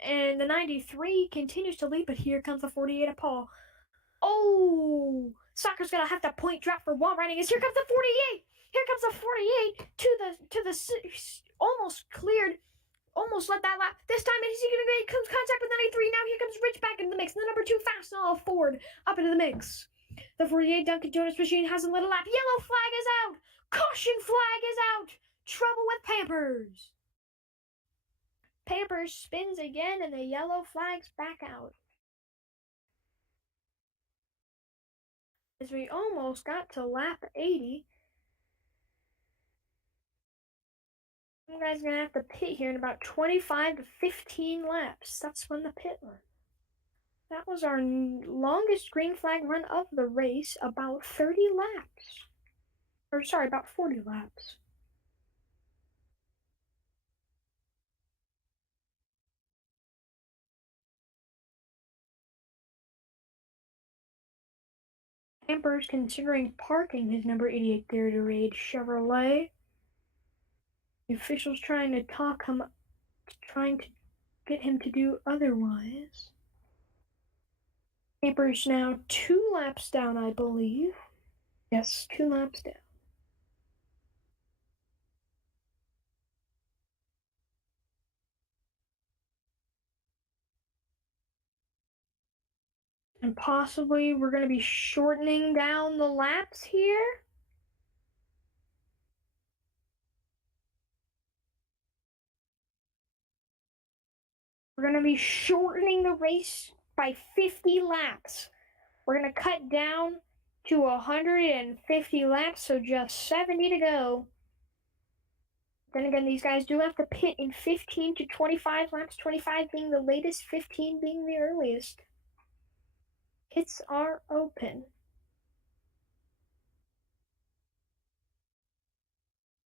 And the 93 continues to lead, but here comes the 48 of Paul. Oh, Soccer's going to have to point drop for wall riding as here comes the 48. Here comes the 48 to the almost cleared, almost let that lap. This time he's going to make contact with 93. Now here comes Rich back into the mix. The number 2 Fastenal Ford up into the mix. The 48 Dunkin' Donuts machine hasn't let a lap. Yellow flag is out. Caution flag is out. Trouble with Pampers. Pampers spins again and the yellow flag's back out. As we almost got to lap 80. You guys are going to have to pit here in about 25 to 15 laps. That's when the pit run. That was our longest green flag run of the race, about 30 laps. About 40 laps. Pampers considering parking his number 88 Gatorade Chevrolet. The officials trying to get him to do otherwise. Pampers now 2 laps down, I believe. Yes, 2 laps down. And possibly we're going to be shortening down the laps here. We're going to be shortening the race by 50 laps. We're going to cut down to 150 laps, so just 70 to go. Then again, these guys do have to pit in 15 to 25 laps, 25 being the latest, 15 being the earliest. Pits are open.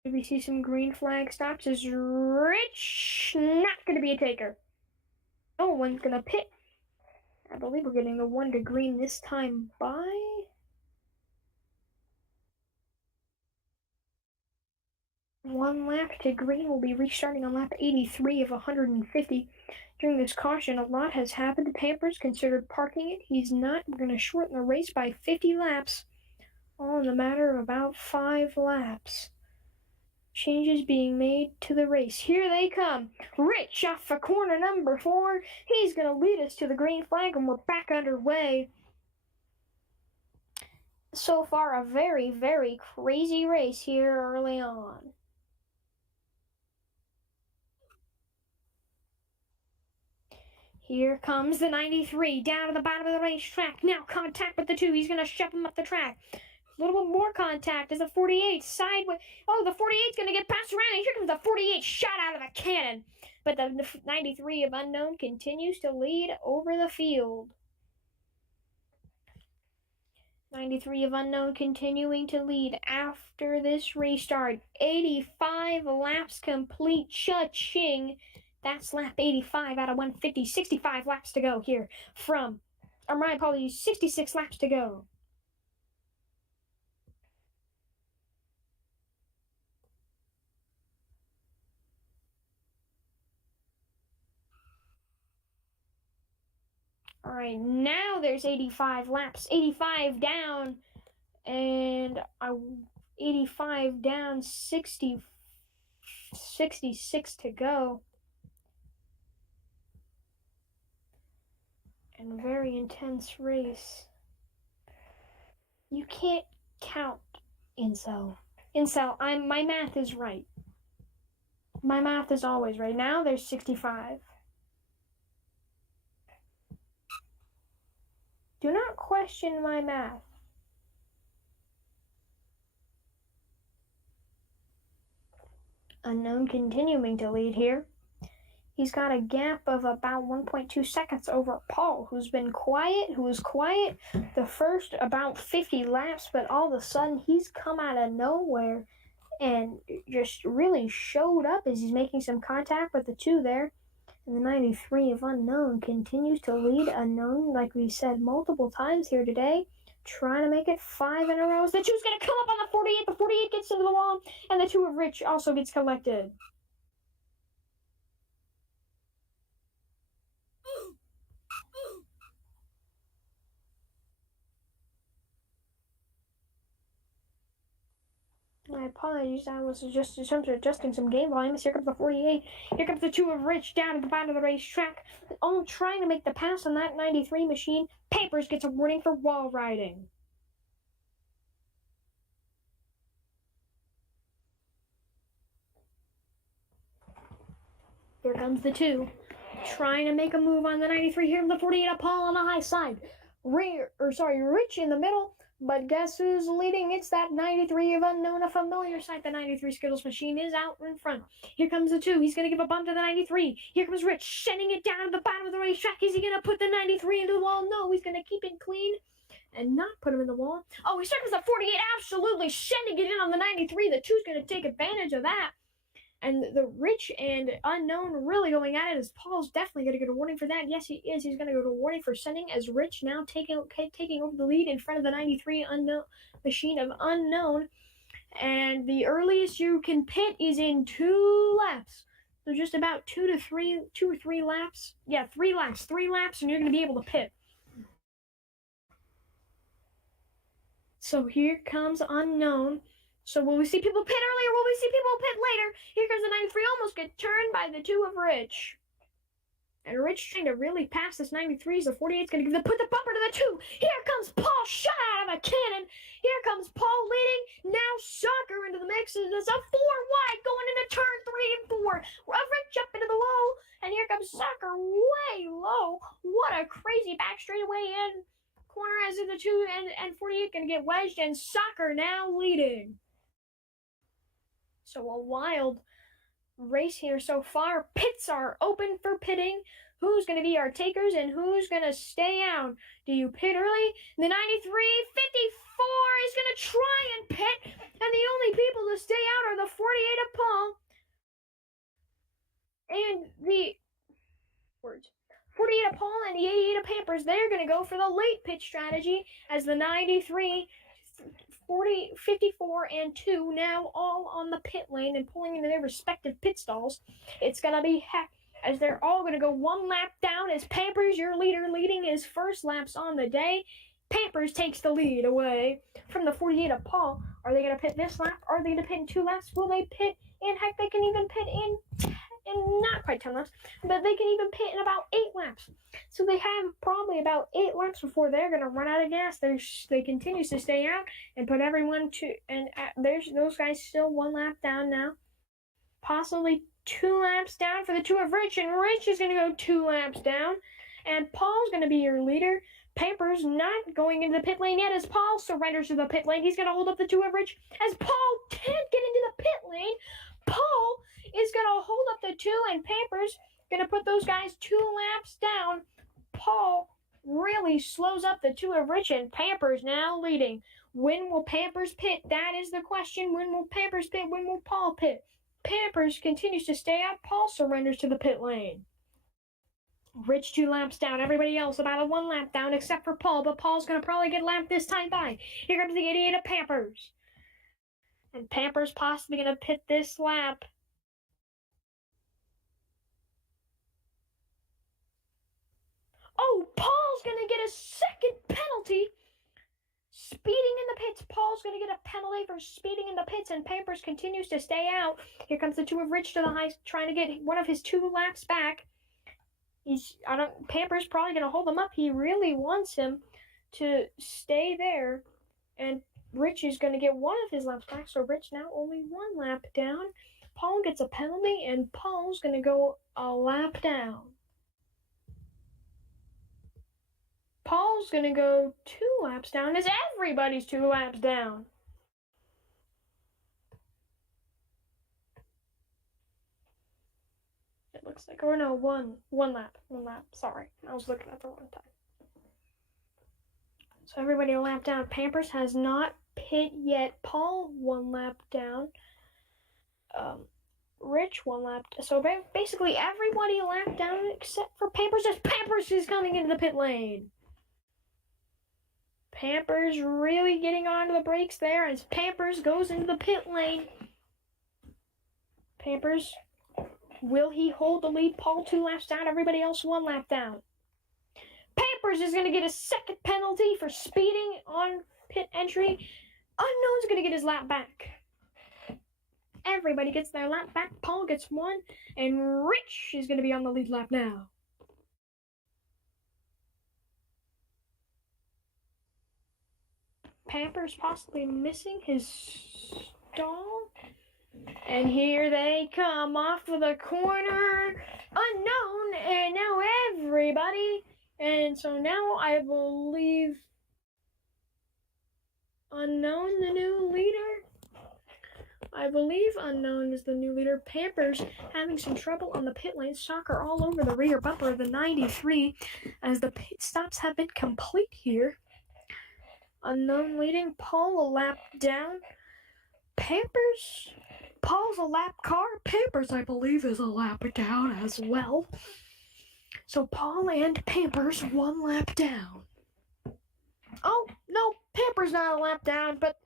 Do we see some green flag stops? Is Rich not going to be a taker? No one's going to pit. I believe we're getting the 1 to green this time by... One lap to green. Will be restarting on lap 83 of 150. During this caution, a lot has happened. Pampers considered parking it. He's not. We're going to shorten the race by 50 laps. All in a matter of about 5 laps. Changes being made to the race. Here they come. Rich off for corner number 4. He's going to lead us to the green flag, and we're back underway. So far, a very, very crazy race here early on. Here comes the 93 down to the bottom of the racetrack. Now contact with the 2. He's going to shove him up the track. A little bit more contact as the 48 sideways. Oh, the 48's going to get passed around. And here comes the 48 shot out of a cannon. But the 93 of Unknown continues to lead over the field. 93 of Unknown continuing to lead after this restart. 85 laps complete. Cha-ching. That's lap 85 out of 150. 65 laps to go here from, my apologies, 66 laps to go. All right, now there's 85 laps. 85 down, and 85 down, 66 to go. And very intense race. You can't count, Incel. Incel, my math is right. My math is always right. Now there's 65. Do not question my math. Unknown continuing to lead here. He's got a gap of about 1.2 seconds over Paul, who was quiet the first about 50 laps, but all of a sudden he's come out of nowhere and just really showed up as he's making some contact with the two there. And the 93 of Unknown continues to lead. Unknown, like we said multiple times here today, trying to make it 5 in a row. The two's going to come up on the 48. The 48 gets into the wall, and the 2 of Rich also gets collected. My apologies, I was just adjusting some game volumes. Here comes the 48. Here comes the 2 of Rich down at the bottom of the racetrack. All trying to make the pass on that 93 machine. Papers gets a warning for wall riding. Here comes the 2. Trying to make a move on the 93. Here comes the 48 of Paul on the high side. Rich in the middle. But guess who's leading? It's that 93 of Unknown, a familiar sight. The 93 Skittles machine is out in front. Here comes the 2. He's going to give a bump to the 93. Here comes Rich, sending it down to the bottom of the racetrack. Is he going to put the 93 into the wall? No, he's going to keep it clean and not put him in the wall. Oh, he circles the 48, absolutely sending it in on the 93. The 2's going to take advantage of that. And the Rich and Unknown really going at it, as Paul's definitely going to get a warning for that. Yes, he is. He's going to go to a warning for sending, as Rich now taking over the lead in front of the 93 Unknown machine of Unknown. And the earliest you can pit is in 2 laps. So just about 2 or 3 laps. Yeah, 3 laps. 3 laps, and you're going to be able to pit. So here comes Unknown. So will we see people pit early or will we see people pit later? Here comes the 93, almost get turned by the 2 of Rich. And Rich trying to really pass this 93. So 48's going to put the bumper to the 2. Here comes Paul, shot out of a cannon. Here comes Paul leading. Now Soccer into the mix. It's a 4 wide going into turn 3 and 4. Rich up into the low. And here comes Soccer way low. What a crazy back straightaway in. Corner as in the 2 and 48 going to get wedged. And Soccer now leading. So a wild race here so far. Pits are open for pitting. Who's going to be our takers and who's going to stay out? Do you pit early? The 93, 54 is going to try and pit. And the only people to stay out are the 48 of Paul. And the 48 of Paul and the 88 of Pampers. They're going to go for the late pit strategy as the 93... 40, 54, and 2 now all on the pit lane and pulling into their respective pit stalls. It's going to be heck as they're all going to go 1 lap down as Pampers, your leader, leading his first laps on the day. Pampers takes the lead away from the 48 of Paul. Are they going to pit this lap? Are they going to pit in 2 laps? Will they pit in? Heck, they can even pit in not quite 10 laps, but they can even pit in about 8 laps. So they have probably about 8 laps before they're going to run out of gas. They continue to stay out and put everyone to, and there's those guys still 1 lap down now. Possibly 2 laps down for the 2 of Rich, and Rich is going to go 2 laps down. And Paul's going to be your leader. Pampers not going into the pit lane yet as Paul surrenders to the pit lane. He's going to hold up the 2 of Rich as Paul can't get into the pit lane. Paul is going to hold up the 2 and Pampers going to put those guys 2 laps down. Paul really slows up the 2 of Rich and Pampers now leading. When will Pampers pit? That is the question. When will Pampers pit? When will Paul pit? Pampers continues to stay out. Paul surrenders to the pit lane. Rich 2 laps down. Everybody else about a 1 lap down except for Paul, but Paul's going to probably get lapped this time by. Here comes the 88 of Pampers. And Pampers possibly going to pit this lap. Oh, Paul's going to get a second penalty. Speeding in the pits. Paul's going to get a penalty for speeding in the pits, and Pampers continues to stay out. Here comes the 2 of Rich to the high, trying to get one of his 2 laps back. Pampers probably going to hold him up. He really wants him to stay there, and Rich is going to get one of his laps back, so Rich now only 1 lap down. Paul gets a penalty, and Paul's going to go a lap down. Paul's going to go 2 laps down as everybody's 2 laps down. looks like. Or no, one lap. Sorry, I was looking at the wrong time. So everybody a lap down. Pampers has not pit yet. Paul 1 lap down. Rich 1 lap. So basically everybody a lap down except for Pampers. As Pampers is coming into the pit lane. Pampers really getting onto the brakes there as Pampers goes into the pit lane. Pampers, will he hold the lead? Paul 2 laps down. Everybody else 1 lap down. Pampers is going to get a second penalty for speeding on pit entry. Unknown's going to get his lap back. Everybody gets their lap back. Paul gets 1, and Rich is going to be on the lead lap now. Pampers possibly missing his stall. And here they come off of the corner. Unknown, and now everybody. And so now I believe Unknown, the new leader. I believe Unknown is the new leader. Pampers having some trouble on the pit lane. Soccer all over the rear bumper of the 93 as the pit stops have been complete here. Unknown leading. Paul a lap down. Pampers. Paul's a lap car. Pampers, I believe, is a lap down as well. So Paul and Pampers 1 lap down. Oh, no, Pampers not a lap down, but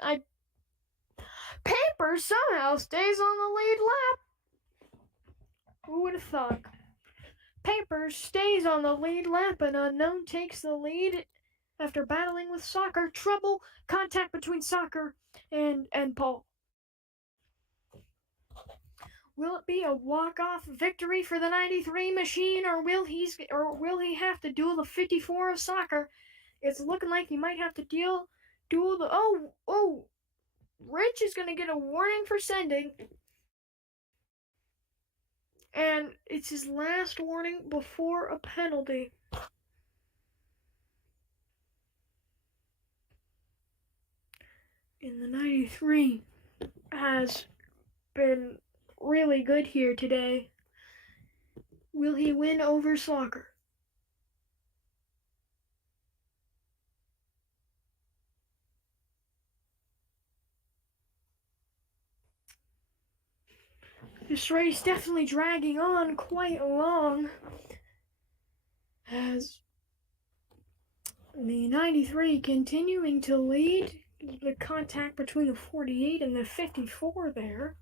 Pampers somehow stays on the lead lap. Who would have thought? Pampers stays on the lead lap, and Unknown takes the lead after battling with Soccer. Trouble, contact between Soccer and Paul. Will it be a walk-off victory for the 93 machine, or will he have to duel the 54 of Soccer? It's looking like he might have to duel the... Oh! Rich is going to get a warning for sending. And it's his last warning before a penalty. And the 93 has been really good here today. Will he win over Soccer? This race definitely dragging on quite long as the 93 continuing to lead. The contact between the 48 and the 54 there.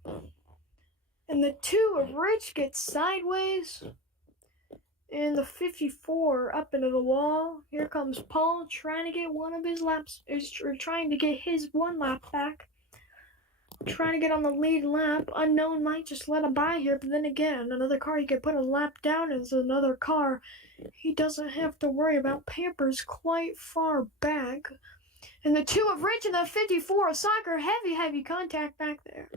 And the 2 of Rich gets sideways. And the 54 up into the wall. Here comes Paul trying to get one of his laps, trying to get his 1 lap back. Trying to get on the lead lap. Unknown might just let him by here, but then again, another car he could put a lap down is another car. He doesn't have to worry about. Pampers quite far back. And the 2 of Rich and the 54 of Soccer, heavy contact back there.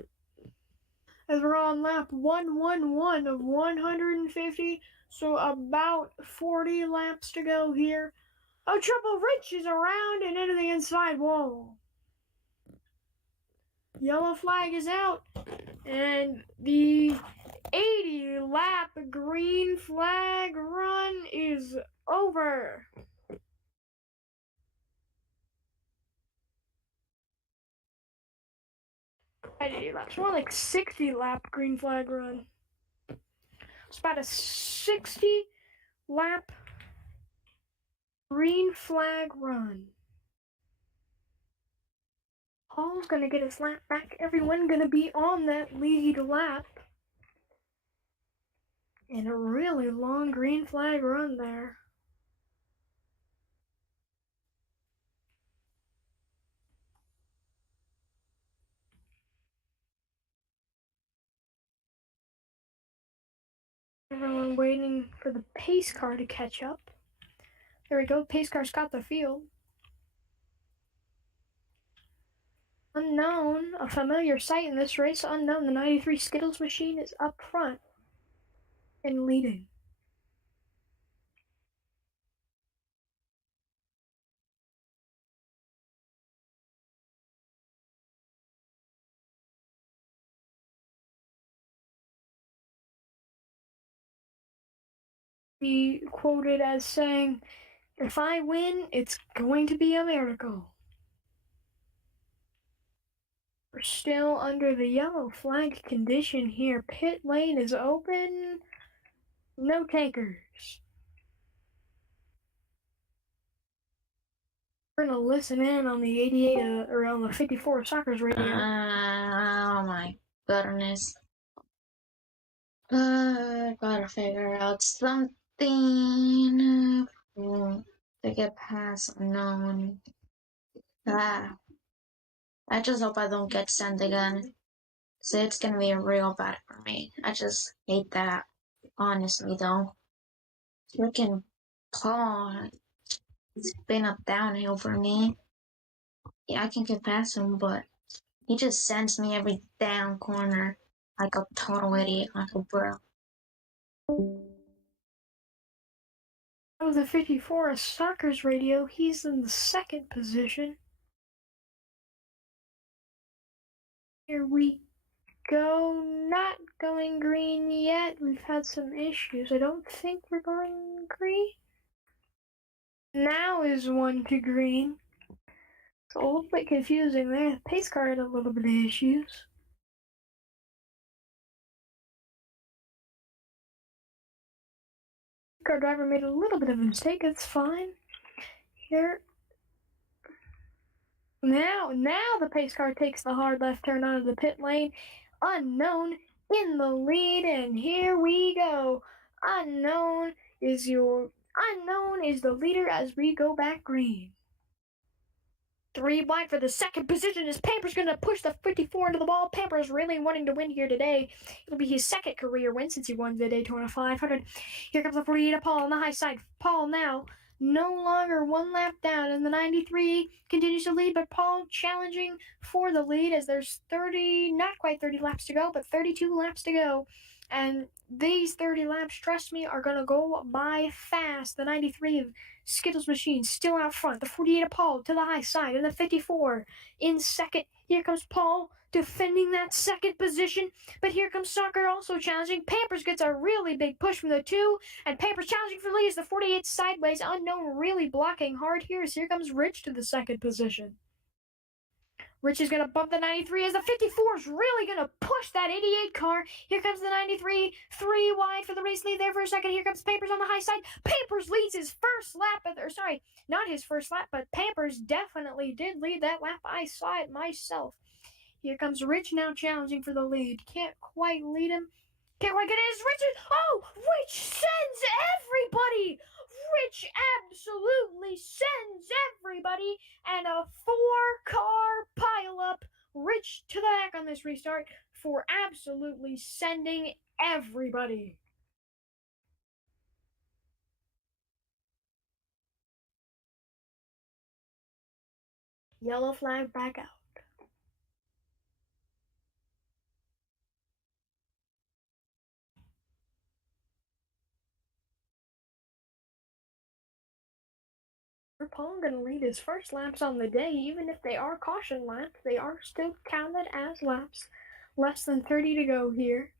As we're on lap 111 of 150, so about 40 laps to go here. Oh, Triple Rich is around and into the inside wall. Yellow flag is out, and the 80 lap green flag run is over. 80 laps, more like 60 lap green flag run. It's about a 60 lap green flag run. Paul's gonna get his lap back. Everyone gonna be on that lead lap. And a really long green flag run there. Everyone waiting for the pace car to catch up. There we go, pace car's got the field. Unknown, a familiar sight in this race. Unknown, the 93 Skittles machine is up front and leading. be quoted as saying, "If I win, it's going to be a miracle." We're still under the yellow flag condition here. Pit lane is open. No takers. We're gonna listen in on the 88 or on the 54 Soccer's radio. Oh my goodness. Gotta figure out something to get past unknown. I just hope I don't get sent again. So it's gonna be real bad for me. I just hate that. Honestly though. Freaking Paul, it's been a downhill for me. Yeah, I can get past him, but he just sends me every damn corner like a total idiot, like a bro. That was the 54 Soccer's radio. He's in the second position. Here we go. Not going green yet. We've had some issues. I don't think we're going green. Now is 1 to green. It's a little bit confusing there. The pace car had a little bit of issues. Car driver made a little bit of a mistake. It's fine. Here. Now the pace car takes the hard left turn onto the pit lane. Unknown in the lead, and here we go. Unknown is the leader as we go back green. 3 wide for the second position as Pamper's going to push the 54 into the wall. Pamper's really wanting to win here today. It'll be his second career win since he won the Daytona 500. Here comes the 48 Paul on the high side. Paul now no longer 1 lap down, and the 93 continues to lead, but Paul challenging for the lead as there's not quite 30 laps to go, but 32 laps to go. And these 30 laps, trust me, are going to go by fast. The 93 of Skittles Machine still out front. The 48 of Paul to the high side, and the 54 in second. Here comes Paul defending that second position, but here comes Soccer also challenging. Pampers gets a really big push from the 2, and Pampers challenging for the lead as the 48 sideways. Unknown really blocking hard here as here comes Rich to the second position. Rich is going to bump the 93 as the 54 is really going to push that 88 car. Here comes the 93, 3 wide for the race lead there for a second. Here comes Pampers on the high side. Pampers leads his first lap, not his first lap, but Pampers definitely did lead that lap. I saw it myself. Here comes Rich now challenging for the lead. Can't quite lead him. Can't quite get it as Richard. Oh, Rich sends everybody. Rich absolutely sends everybody, and a 4-car pileup. Rich to the back on this restart for absolutely sending everybody. Yellow flag back out. Paul going to lead his first laps on the day. Even if they are caution laps, they are still counted as laps. Less than 30 to go here.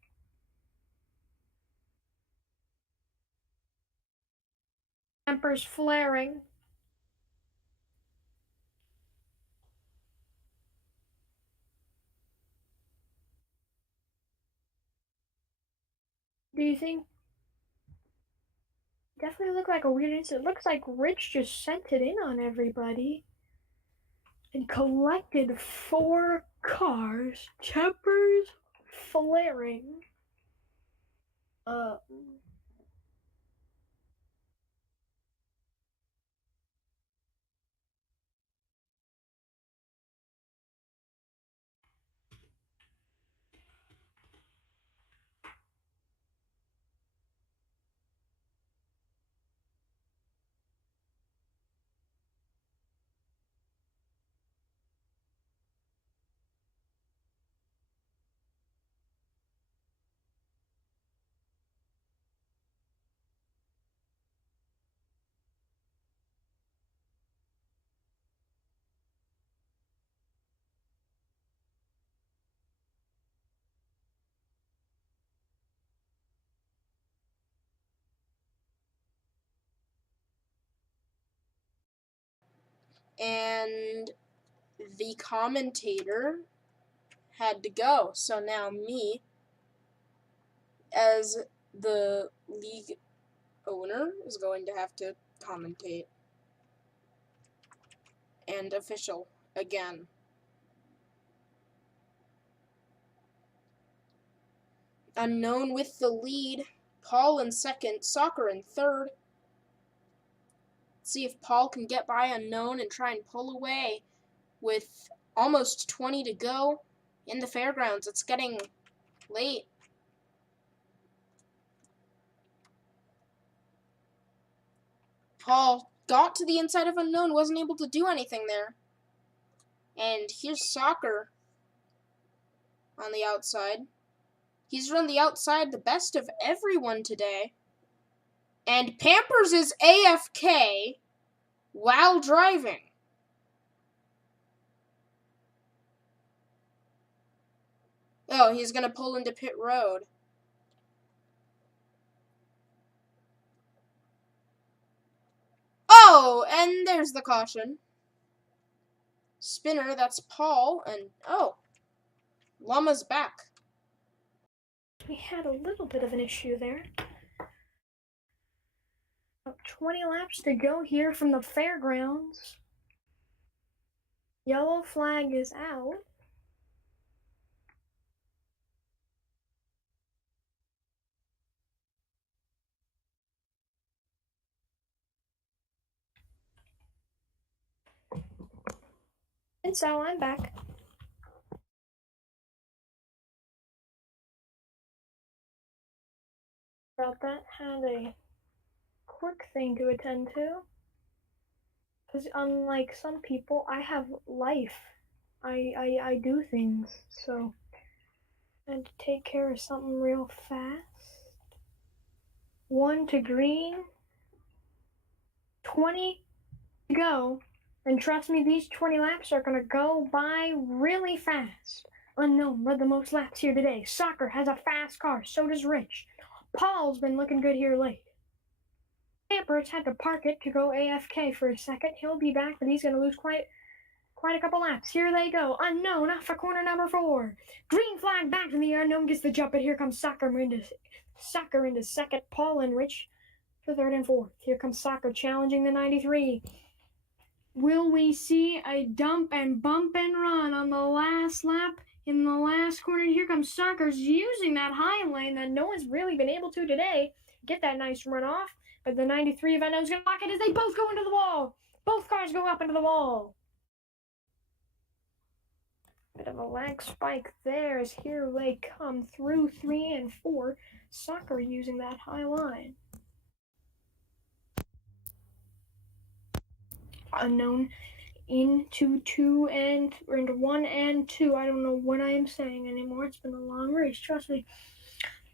Dampers flaring. Do you think? Definitely looked like a weird incident. It looks like Rich just sent it in on everybody and collected 4 cars. Tempers flaring. and the commentator had to go. So now me, as the league owner, is going to have to commentate and official again. Unknown with the lead, Paul in second, Soccer in third. Let's see if Paul can get by Unknown and try and pull away with almost 20 to go in the Fairgrounds. It's getting late. Paul got to the inside of Unknown, wasn't able to do anything there. And here's Soccer on the outside. He's run the outside the best of everyone today. And Pampers is AFK while driving. Oh, he's going to pull into pit road. Oh, and there's the caution. Spinner, that's Paul, and oh, Llama's back. We had a little bit of an issue there. About 20 laps to go here from the Fairgrounds. Yellow flag is out. And so I'm back. About that, had a quick thing to attend to. Because unlike some people, I have life. I do things, so I had to take care of something real fast. 1 to green. 20 to go. And trust me, these 20 laps are going to go by really fast. Unknown led the most laps here today. Soccer has a fast car, so does Rich. Paul's been looking good here late. Pampers had to park it to go AFK for a second. He'll be back, but he's going to lose quite a couple laps. Here they go. Unknown off for corner number 4. Green flag back to the Unknown gets the jump, but here comes Soccer into second. Paul and Rich for third and fourth. Here comes Soccer challenging the 93. Will we see a dump and bump and run on the last lap in the last corner? Here comes Soccer's using that high lane that no one's really been able to today. Get that nice run off. But the 93 of Unknown's going to block it as they both go into the wall. Both cars go up into the wall. Bit of a lag spike there as here they come through 3 and 4. Soccer using that high line. Unknown into 1 and 2. I don't know what I am saying anymore. It's been a long race, trust me.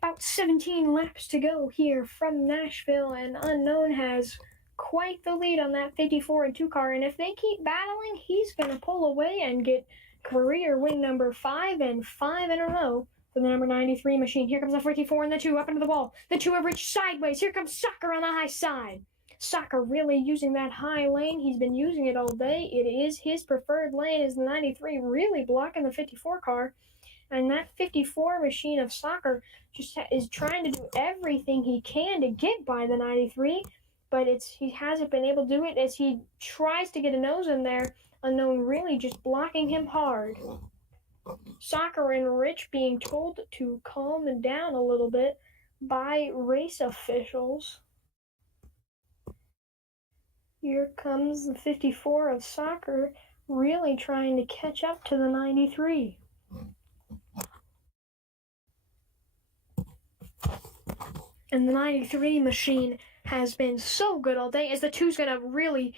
About 17 laps to go here from Nashville, and Unknown has quite the lead on that 54 and 2 car. And if they keep battling, he's going to pull away and get career win number 5 and 5 in a row for the number 93 machine. Here comes the 54 and the 2 up into the wall. The 2 of Rich sideways. Here comes Soccer on the high side. Soccer really using that high lane. He's been using it all day. It is his preferred lane as the 93 really blocking the 54 car. And that 54 machine of Soccer just is trying to do everything he can to get by the 93, but he hasn't been able to do it as he tries to get a nose in there. Unknown really just blocking him hard. Soccer and Rich being told to calm down a little bit by race officials. Here comes the 54 of Soccer really trying to catch up to the 93. And the 93 machine has been so good all day as the 2's going to really,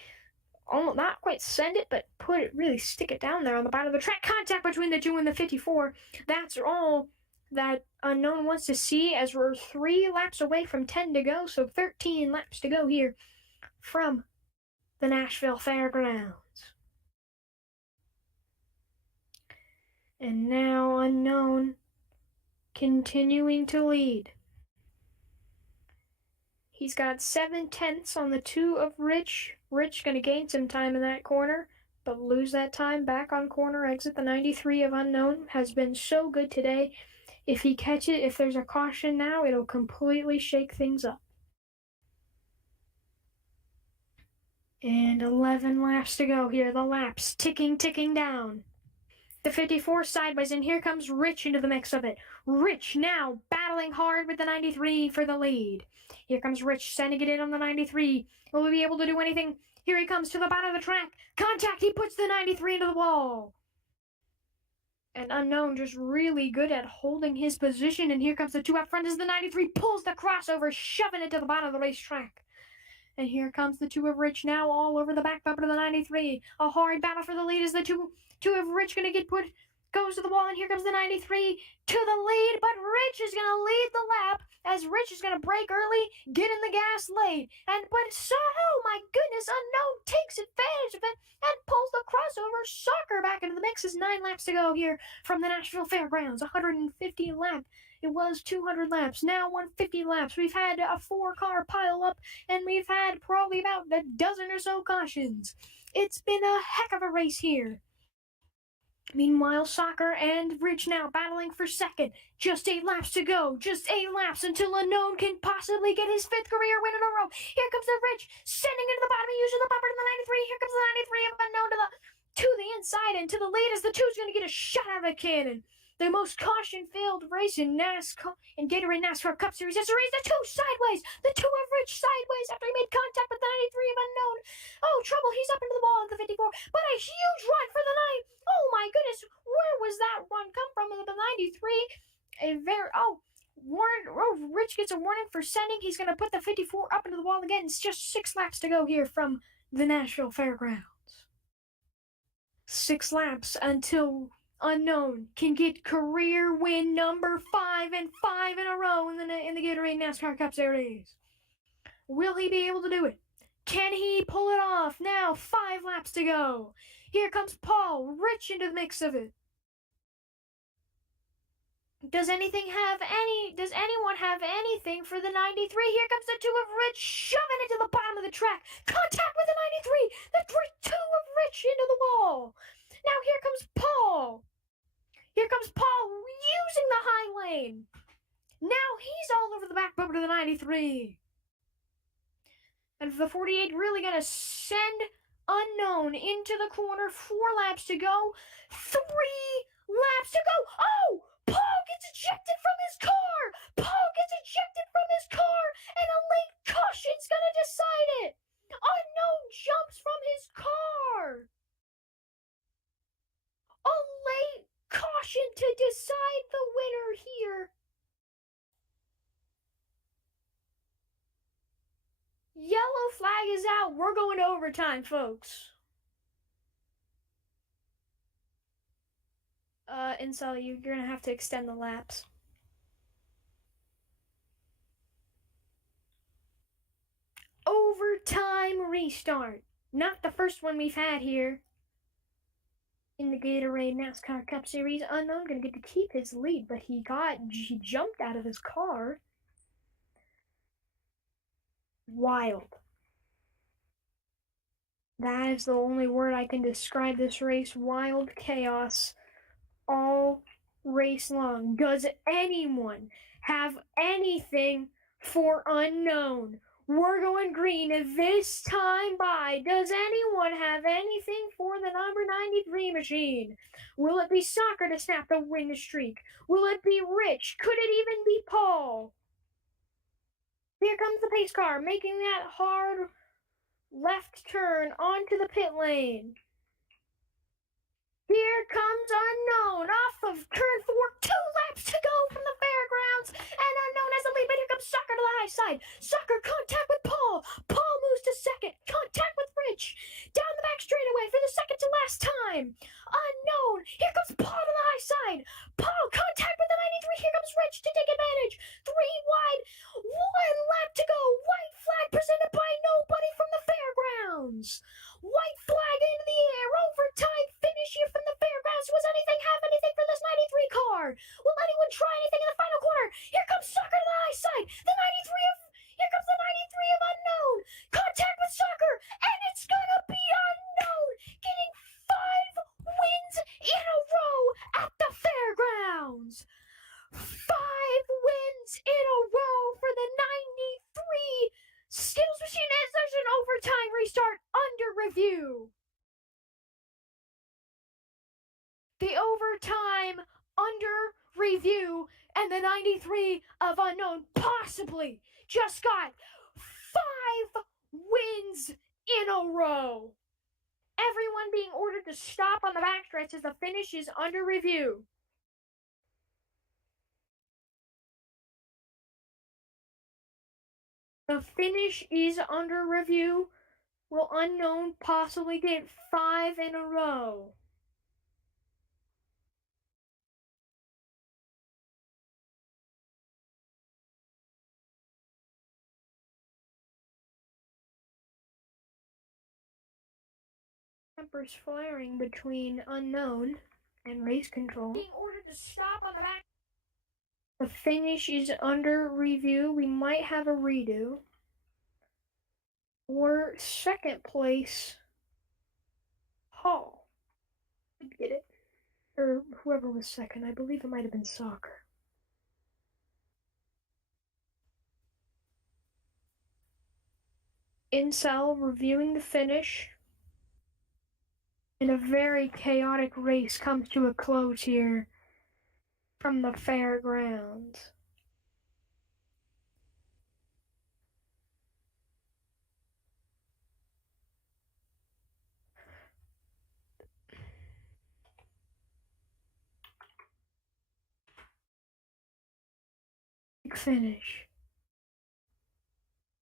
almost not quite send it, but really stick it down there on the bottom of the track. Contact between the 2 and the 54. That's all that Unknown wants to see as we're 3 laps away from 10 to go. So 13 laps to go here from the Nashville Fairgrounds. And now Unknown continuing to lead. He's got 7/10 on the 2 of Rich. Rich going to gain some time in that corner. but lose that time back on corner exit. The 93 of Unknown has been so good today. If he catches it, if there's a caution now, it'll completely shake things up. And 11 laps to go here. The laps ticking down. The 54 sideways, and here comes Rich into the mix of it. Rich now battling hard with the 93 for the lead. Here comes Rich sending it in on the 93. Will he be able to do anything? Here he comes to the bottom of the track. Contact, he puts the 93 into the wall. And Unknown just really good at holding his position, and here comes the 2 up front as the 93 pulls the crossover, shoving it to the bottom of the racetrack. And here comes the 2 of Rich now all over the back bumper of the 93. A hard battle for the lead as the two of Rich going to get put, goes to the wall, and here comes the 93 to the lead, but Rich is going to lead the lap as Rich is going to brake early, get in the gas late, oh my goodness, Unknown takes advantage of it and pulls the crossover Soccer back into the mix. As 9 laps to go here from the Nashville Fairgrounds. 150 lap. It was 200 laps, now 150 laps. We've had a 4-car pile up, and we've had probably about a dozen or so cautions. It's been a heck of a race here. Meanwhile, Soccer and Rich now battling for second. Just 8 laps to go. Just 8 laps until Unknown can possibly get his 5th career win in a row. Here comes the Rich, sending it to the bottom, using the bumper to the 93. Here comes the 93 of Unknown to the inside and to the lead as the 2's going to get a shot out of the cannon. The most caution-filled race in NASCAR, in Gatorade NASCAR Cup Series history. The 2 sideways. The 2 of Rich sideways after he made contact with the 93 of Unknown. Oh, trouble. He's up into the wall at the 54. But a huge run for the 9. Oh, my goodness. Where was that run come from? The 93. Rich gets a warning for sending. He's going to put the 54 up into the wall again. It's just 6 laps to go here from the Nashville Fairgrounds. 6 laps until Unknown can get career win number 5 and 5 in a row in the Gatorade NASCAR Cup Series. Will he be able to do it? Can he pull it off? Now 5 laps to go. Here comes Paul, Rich into the mix of it. Does anyone have anything for the 93? Here comes the 2 of Rich, shoving it to the bottom of the track. Contact with the 93. The 2 of Rich into the wall. Now here comes Paul. Here comes Paul using the high lane. Now he's all over the back bumper to the 93. And the 48 really going to send Unknown into the corner. 4 laps to go. 3 laps to go. Oh! Paul gets ejected from his car. Paul gets ejected from his car. And a late caution's going to decide it. Unknown jumps from his car. A late caution to decide the winner here. Yellow flag is out. We're going to overtime, folks. Insel, you're going to have to extend the laps. Overtime restart. Not the first one we've had here in the Gatorade NASCAR Cup Series. Unknown going to get to keep his lead, but he jumped out of his car. Wild. That is the only word I can describe this race. Wild chaos all race long. Does anyone have anything for Unknown? We're going green this time by. Does anyone have anything for the number 93 machine? Will it be Soccer to snap the win streak? Will it be Rich? Could it even be Paul? Here comes the pace car, making that hard left turn onto the pit lane. Here comes Unknown off of turn 4. 2 laps to go from the Fairgrounds. And Unknown has the lead, but here comes Soccer to the high side. Soccer contact with Paul. Paul moves to second. Contact with Rich. Down the back straightaway for the second to last time. Unknown. Here comes Paul to the high side. Paul contact with the 93. Here comes Rich to take advantage. 3 wide. 1 lap to go. White flag presented by nobody from the Fairgrounds. White flag into the air. Overtime finish here from the Fairgrounds. Was anything have anything for this 93 car? Will anyone try anything in the final corner? Here comes Soccer to the high side. Here comes the 93 of Unknown. Contact with Soccer, and it's gonna be Unknown getting Skittles machine as there's an overtime restart under review. The overtime under review, and the 93 of unknown possibly just got 5 wins in a row. Everyone being ordered to stop on the backstretch as the finish is under review. The finish is under review. Will unknown possibly get 5 in a row? Tempers flaring between unknown and race control. Being ordered to stop on the back. The finish is under review. We might have a redo. Or second place, Hall. I'd get it. Or whoever was second. I believe it might have been Soccer. Incel reviewing the finish. And a very chaotic race comes to a close here from the Fairgrounds. Finish.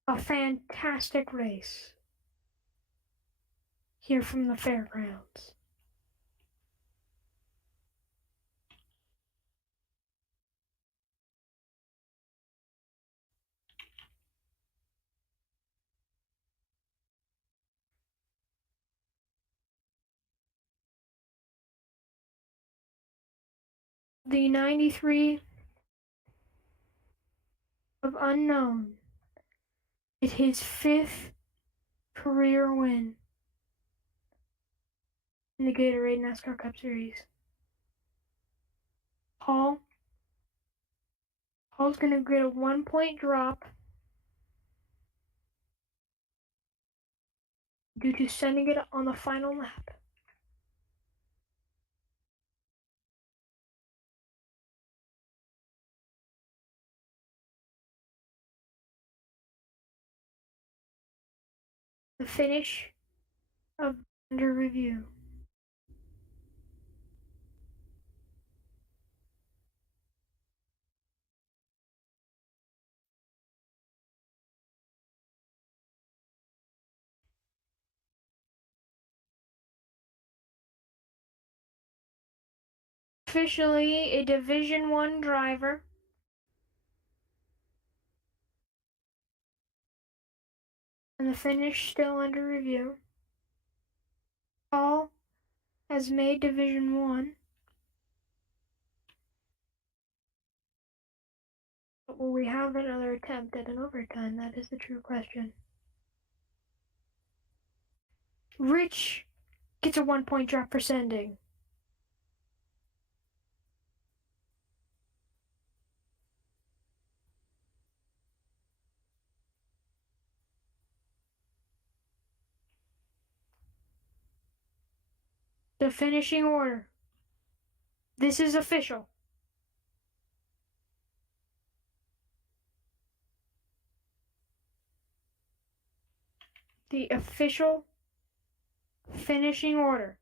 A fantastic race here from the Fairgrounds. The 93 of unknown is his 5th career win in the Gatorade NASCAR Cup Series. Hall's going to get a 1-point drop due to sending it on the final lap. The finish of under review. Officially a Division I driver. And the finish still under review. Hall has made Division I. But will we have another attempt at an overtime? That is the true question. Rich gets a 1-point drop for sending. The finishing order. This is official. The official finishing order.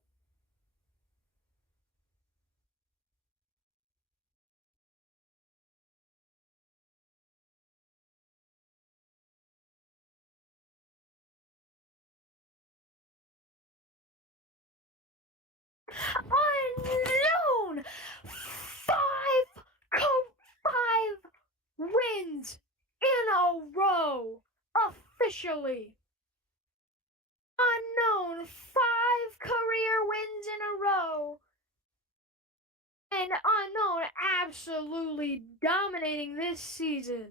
Unknown! 5 wins in a row. Officially. Unknown 5 career wins in a row. And unknown absolutely dominating this season.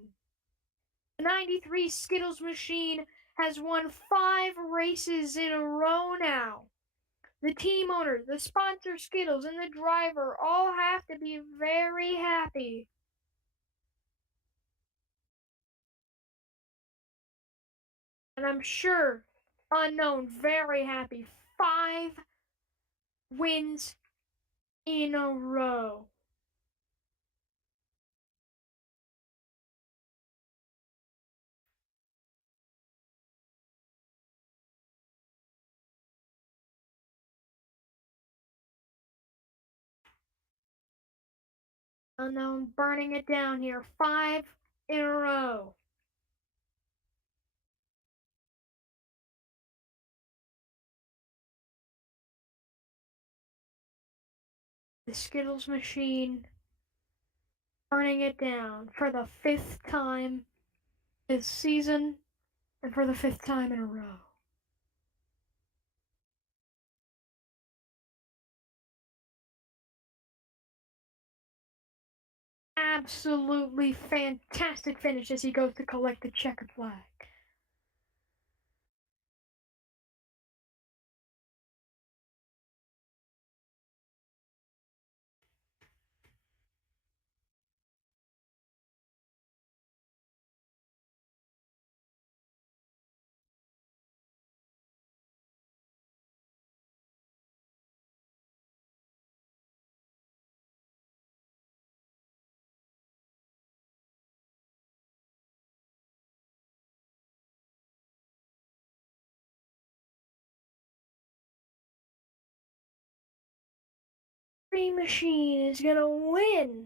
The 93 Skittles machine has won 5 races in a row now. The team owner, the sponsor Skittles, and the driver all have to be very happy. And I'm sure Unknown very happy. 5 wins in a row. Unknown burning it down here. 5 in a row. The Skittles machine burning it down for the 5th time this season and for the 5th time in a row. Absolutely fantastic finish as he goes to collect the checkered flag. Green Machine is gonna win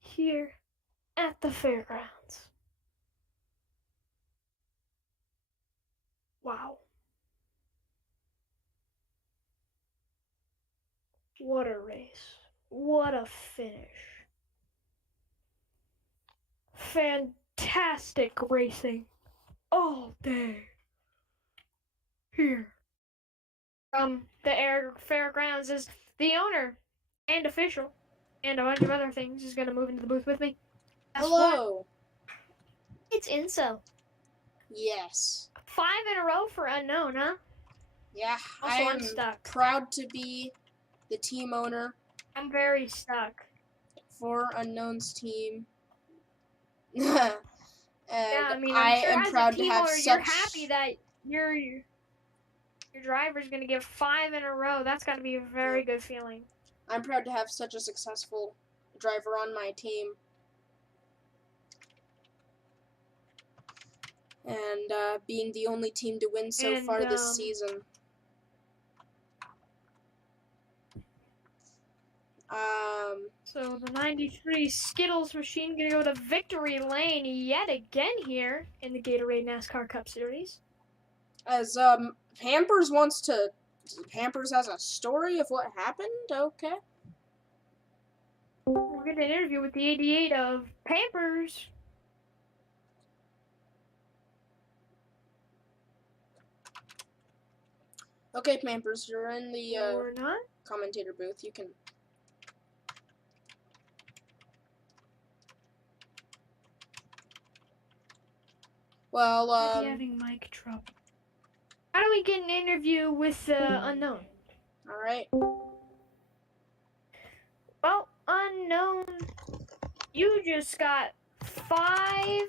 here at the fairgrounds. Wow. What a race. What a finish. Fantastic racing all day here. The Air Fairgrounds is the owner and official and a bunch of other things is gonna move into the booth with me. Guess what? Hello. It's Inso. Yes. 5 in a row for Unknown, huh? Yeah, Also, I I'm am stuck. proud to be the team owner I'm very stuck. for Unknown's team. And Yeah, I mean, I I'm sure am as proud a to team have owner, such. you're happy that your driver's gonna give 5 in a row. That's gotta be a very good feeling. I'm proud to have such a successful driver on my team. And being the only team to win so And, far this season. So the 93 Skittles machine gonna go to victory lane yet again here in the Gatorade NASCAR Cup Series. As Pampers has a story of what happened. Okay. We're getting an interview with the 88 of Pampers. Okay, Pampers, you're in the Or not. commentator booth. You can. Well, Maybe having mic trouble. How do we get an interview with Unknown? all right. Well, Unknown, you just got 5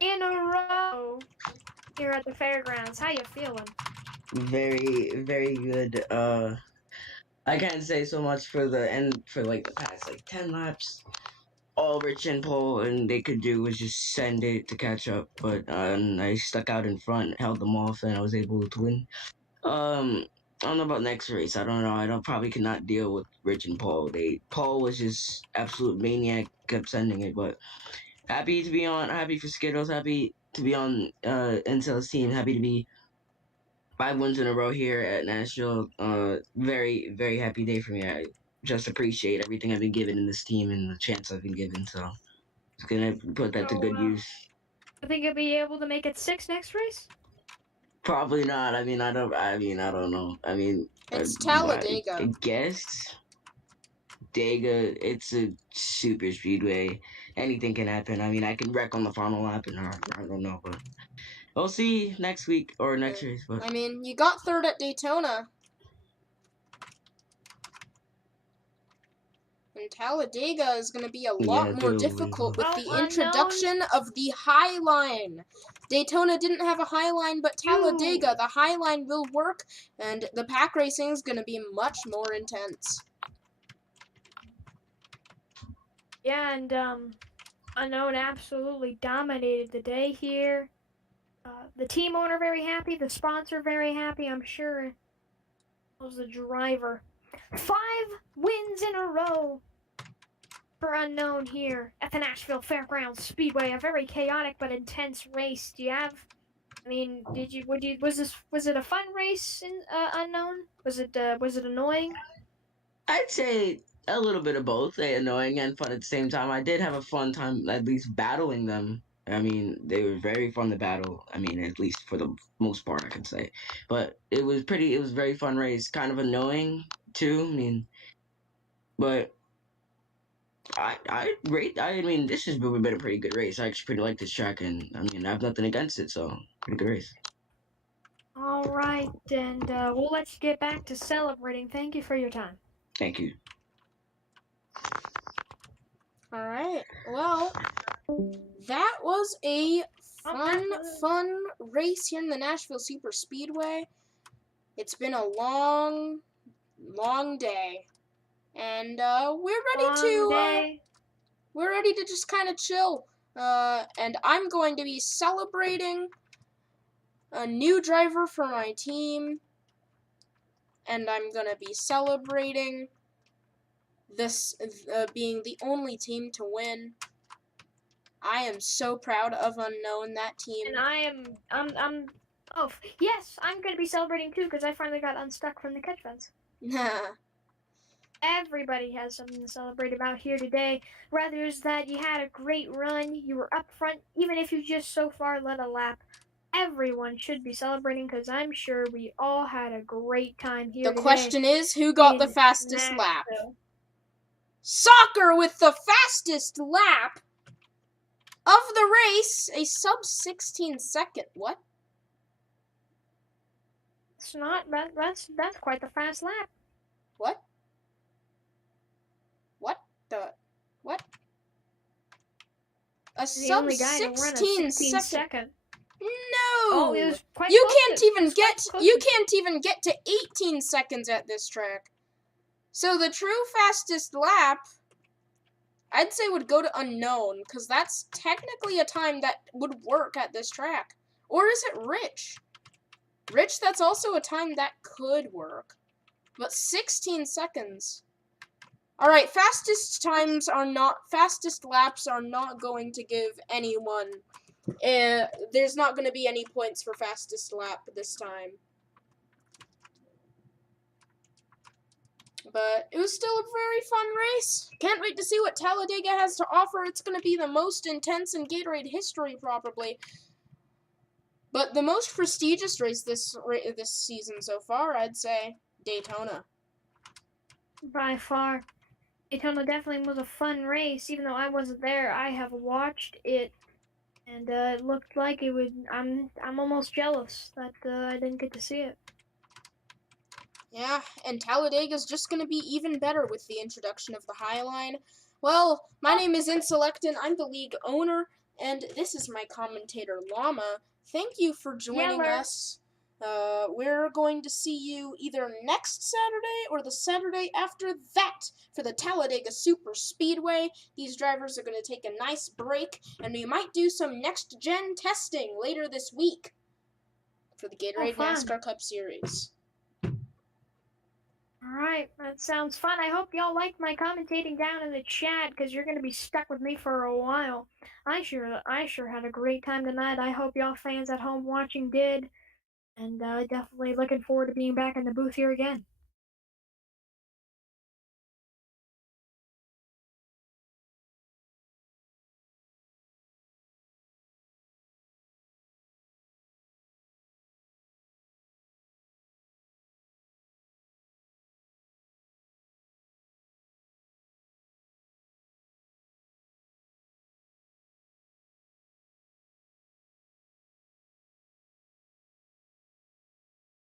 in a row here at the fairgrounds. How you feeling? Very, very good. I can't say so much for the end for like the past like 10 laps. All Rich and Paul and they could do was just send it to catch up, but and I stuck out in front, held them off, and I was able to win. I don't know about next race. I don't know. I don't probably cannot deal with Rich and Paul. Paul was just absolute maniac, kept sending it, but happy to be on. Happy for Skittles. Happy to be on Intel's team. Happy to be 5 wins in a row here at Nashville. Very, very happy day for me. I just appreciate everything I've been given in this team and the chance I've been given. So it's gonna put that to Oh, good wow. use. I think you'll be able to make it 6 next race. Probably not. I mean, I don't know. I mean, It's I Talladega. guess Dega. It's a super speedway. Anything can happen. I mean, I can wreck on the final lap, and I don't know, but we'll see next week or next race. But I mean, you got third at Daytona. And Talladega is going to be a Yeah, lot more they'll win. difficult with the Unknown. introduction of the High Line. Daytona didn't have a High Line, but Talladega, the High Line will work, and the pack racing is going to be much more intense. Yeah, and Unknown absolutely dominated the day here. The team owner very happy, the sponsor very happy, I'm sure. Was the driver. 5 wins in a row for Unknown here at the Nashville Fairgrounds Speedway. A very chaotic but intense race. Do you have? I mean, was it a fun race in Unknown? Was it annoying? I'd say a little bit of both, annoying and fun at the same time. I did have a fun time, at least battling them. I mean, they were very fun to battle. I mean, at least for the most part, I can say. But it was very fun race. Kind of annoying too. I mean, but I mean, this has been a pretty good race. I actually pretty like this track, and I mean, I have nothing against it, so pretty good race. All right, and we'll let you get back to celebrating. Thank you for your time. Thank you. All right. Well, that was a fun race here in the Nashville Super Speedway. It's been a long day, and we're ready to just kind of chill. And I'm going to be celebrating a new driver for my team, and I'm gonna be celebrating this being the only team to win. I am so proud of Unknown, that team. And oh, yes, I'm going to be celebrating too because I finally got unstuck from the catch fence. Everybody has something to celebrate about here today. Rather is that you had a great run, you were up front, even if you just so far led a lap. Everyone should be celebrating because I'm sure we all had a great time here The today. question is, who got the fastest Nashville. lap? Soccer with the fastest lap of the race, a sub 16 second. What? It's not. That's quite the fast lap. What? What? A sub 16 second. No. Oh, it was quite you close can't even get to 18 seconds at this track. So the true fastest lap, I'd say, would go to Unknown, because that's technically a time that would work at this track. Or is it Rich? Rich, that's also a time that could work. But 16 seconds. Alright, fastest laps are not going to give anyone. There's not going to be any points for fastest lap this time. But it was still a very fun race. Can't wait to see what Talladega has to offer. It's going to be the most intense in Gatorade history, probably. But the most prestigious race this season so far, I'd say, Daytona. By far. Daytona definitely was a fun race. Even though I wasn't there, I have watched it. And it looked like it would. I'm almost jealous that I didn't get to see it. Yeah, and Talladega's just going to be even better with the introduction of the High Line. Well, my name is Inselectin. I'm the league owner, and this is my commentator, Llama. Thank you for joining us. We're going to see you either next Saturday or the Saturday after that for the Talladega Super Speedway. These drivers are going to take a nice break, and we might do some next-gen testing later this week for the Gatorade NASCAR Cup Series. Alright, that sounds fun. I hope y'all liked my commentating down in the chat, because you're going to be stuck with me for a while. I sure had a great time tonight. I hope y'all fans at home watching did. And definitely looking forward to being back in the booth here again.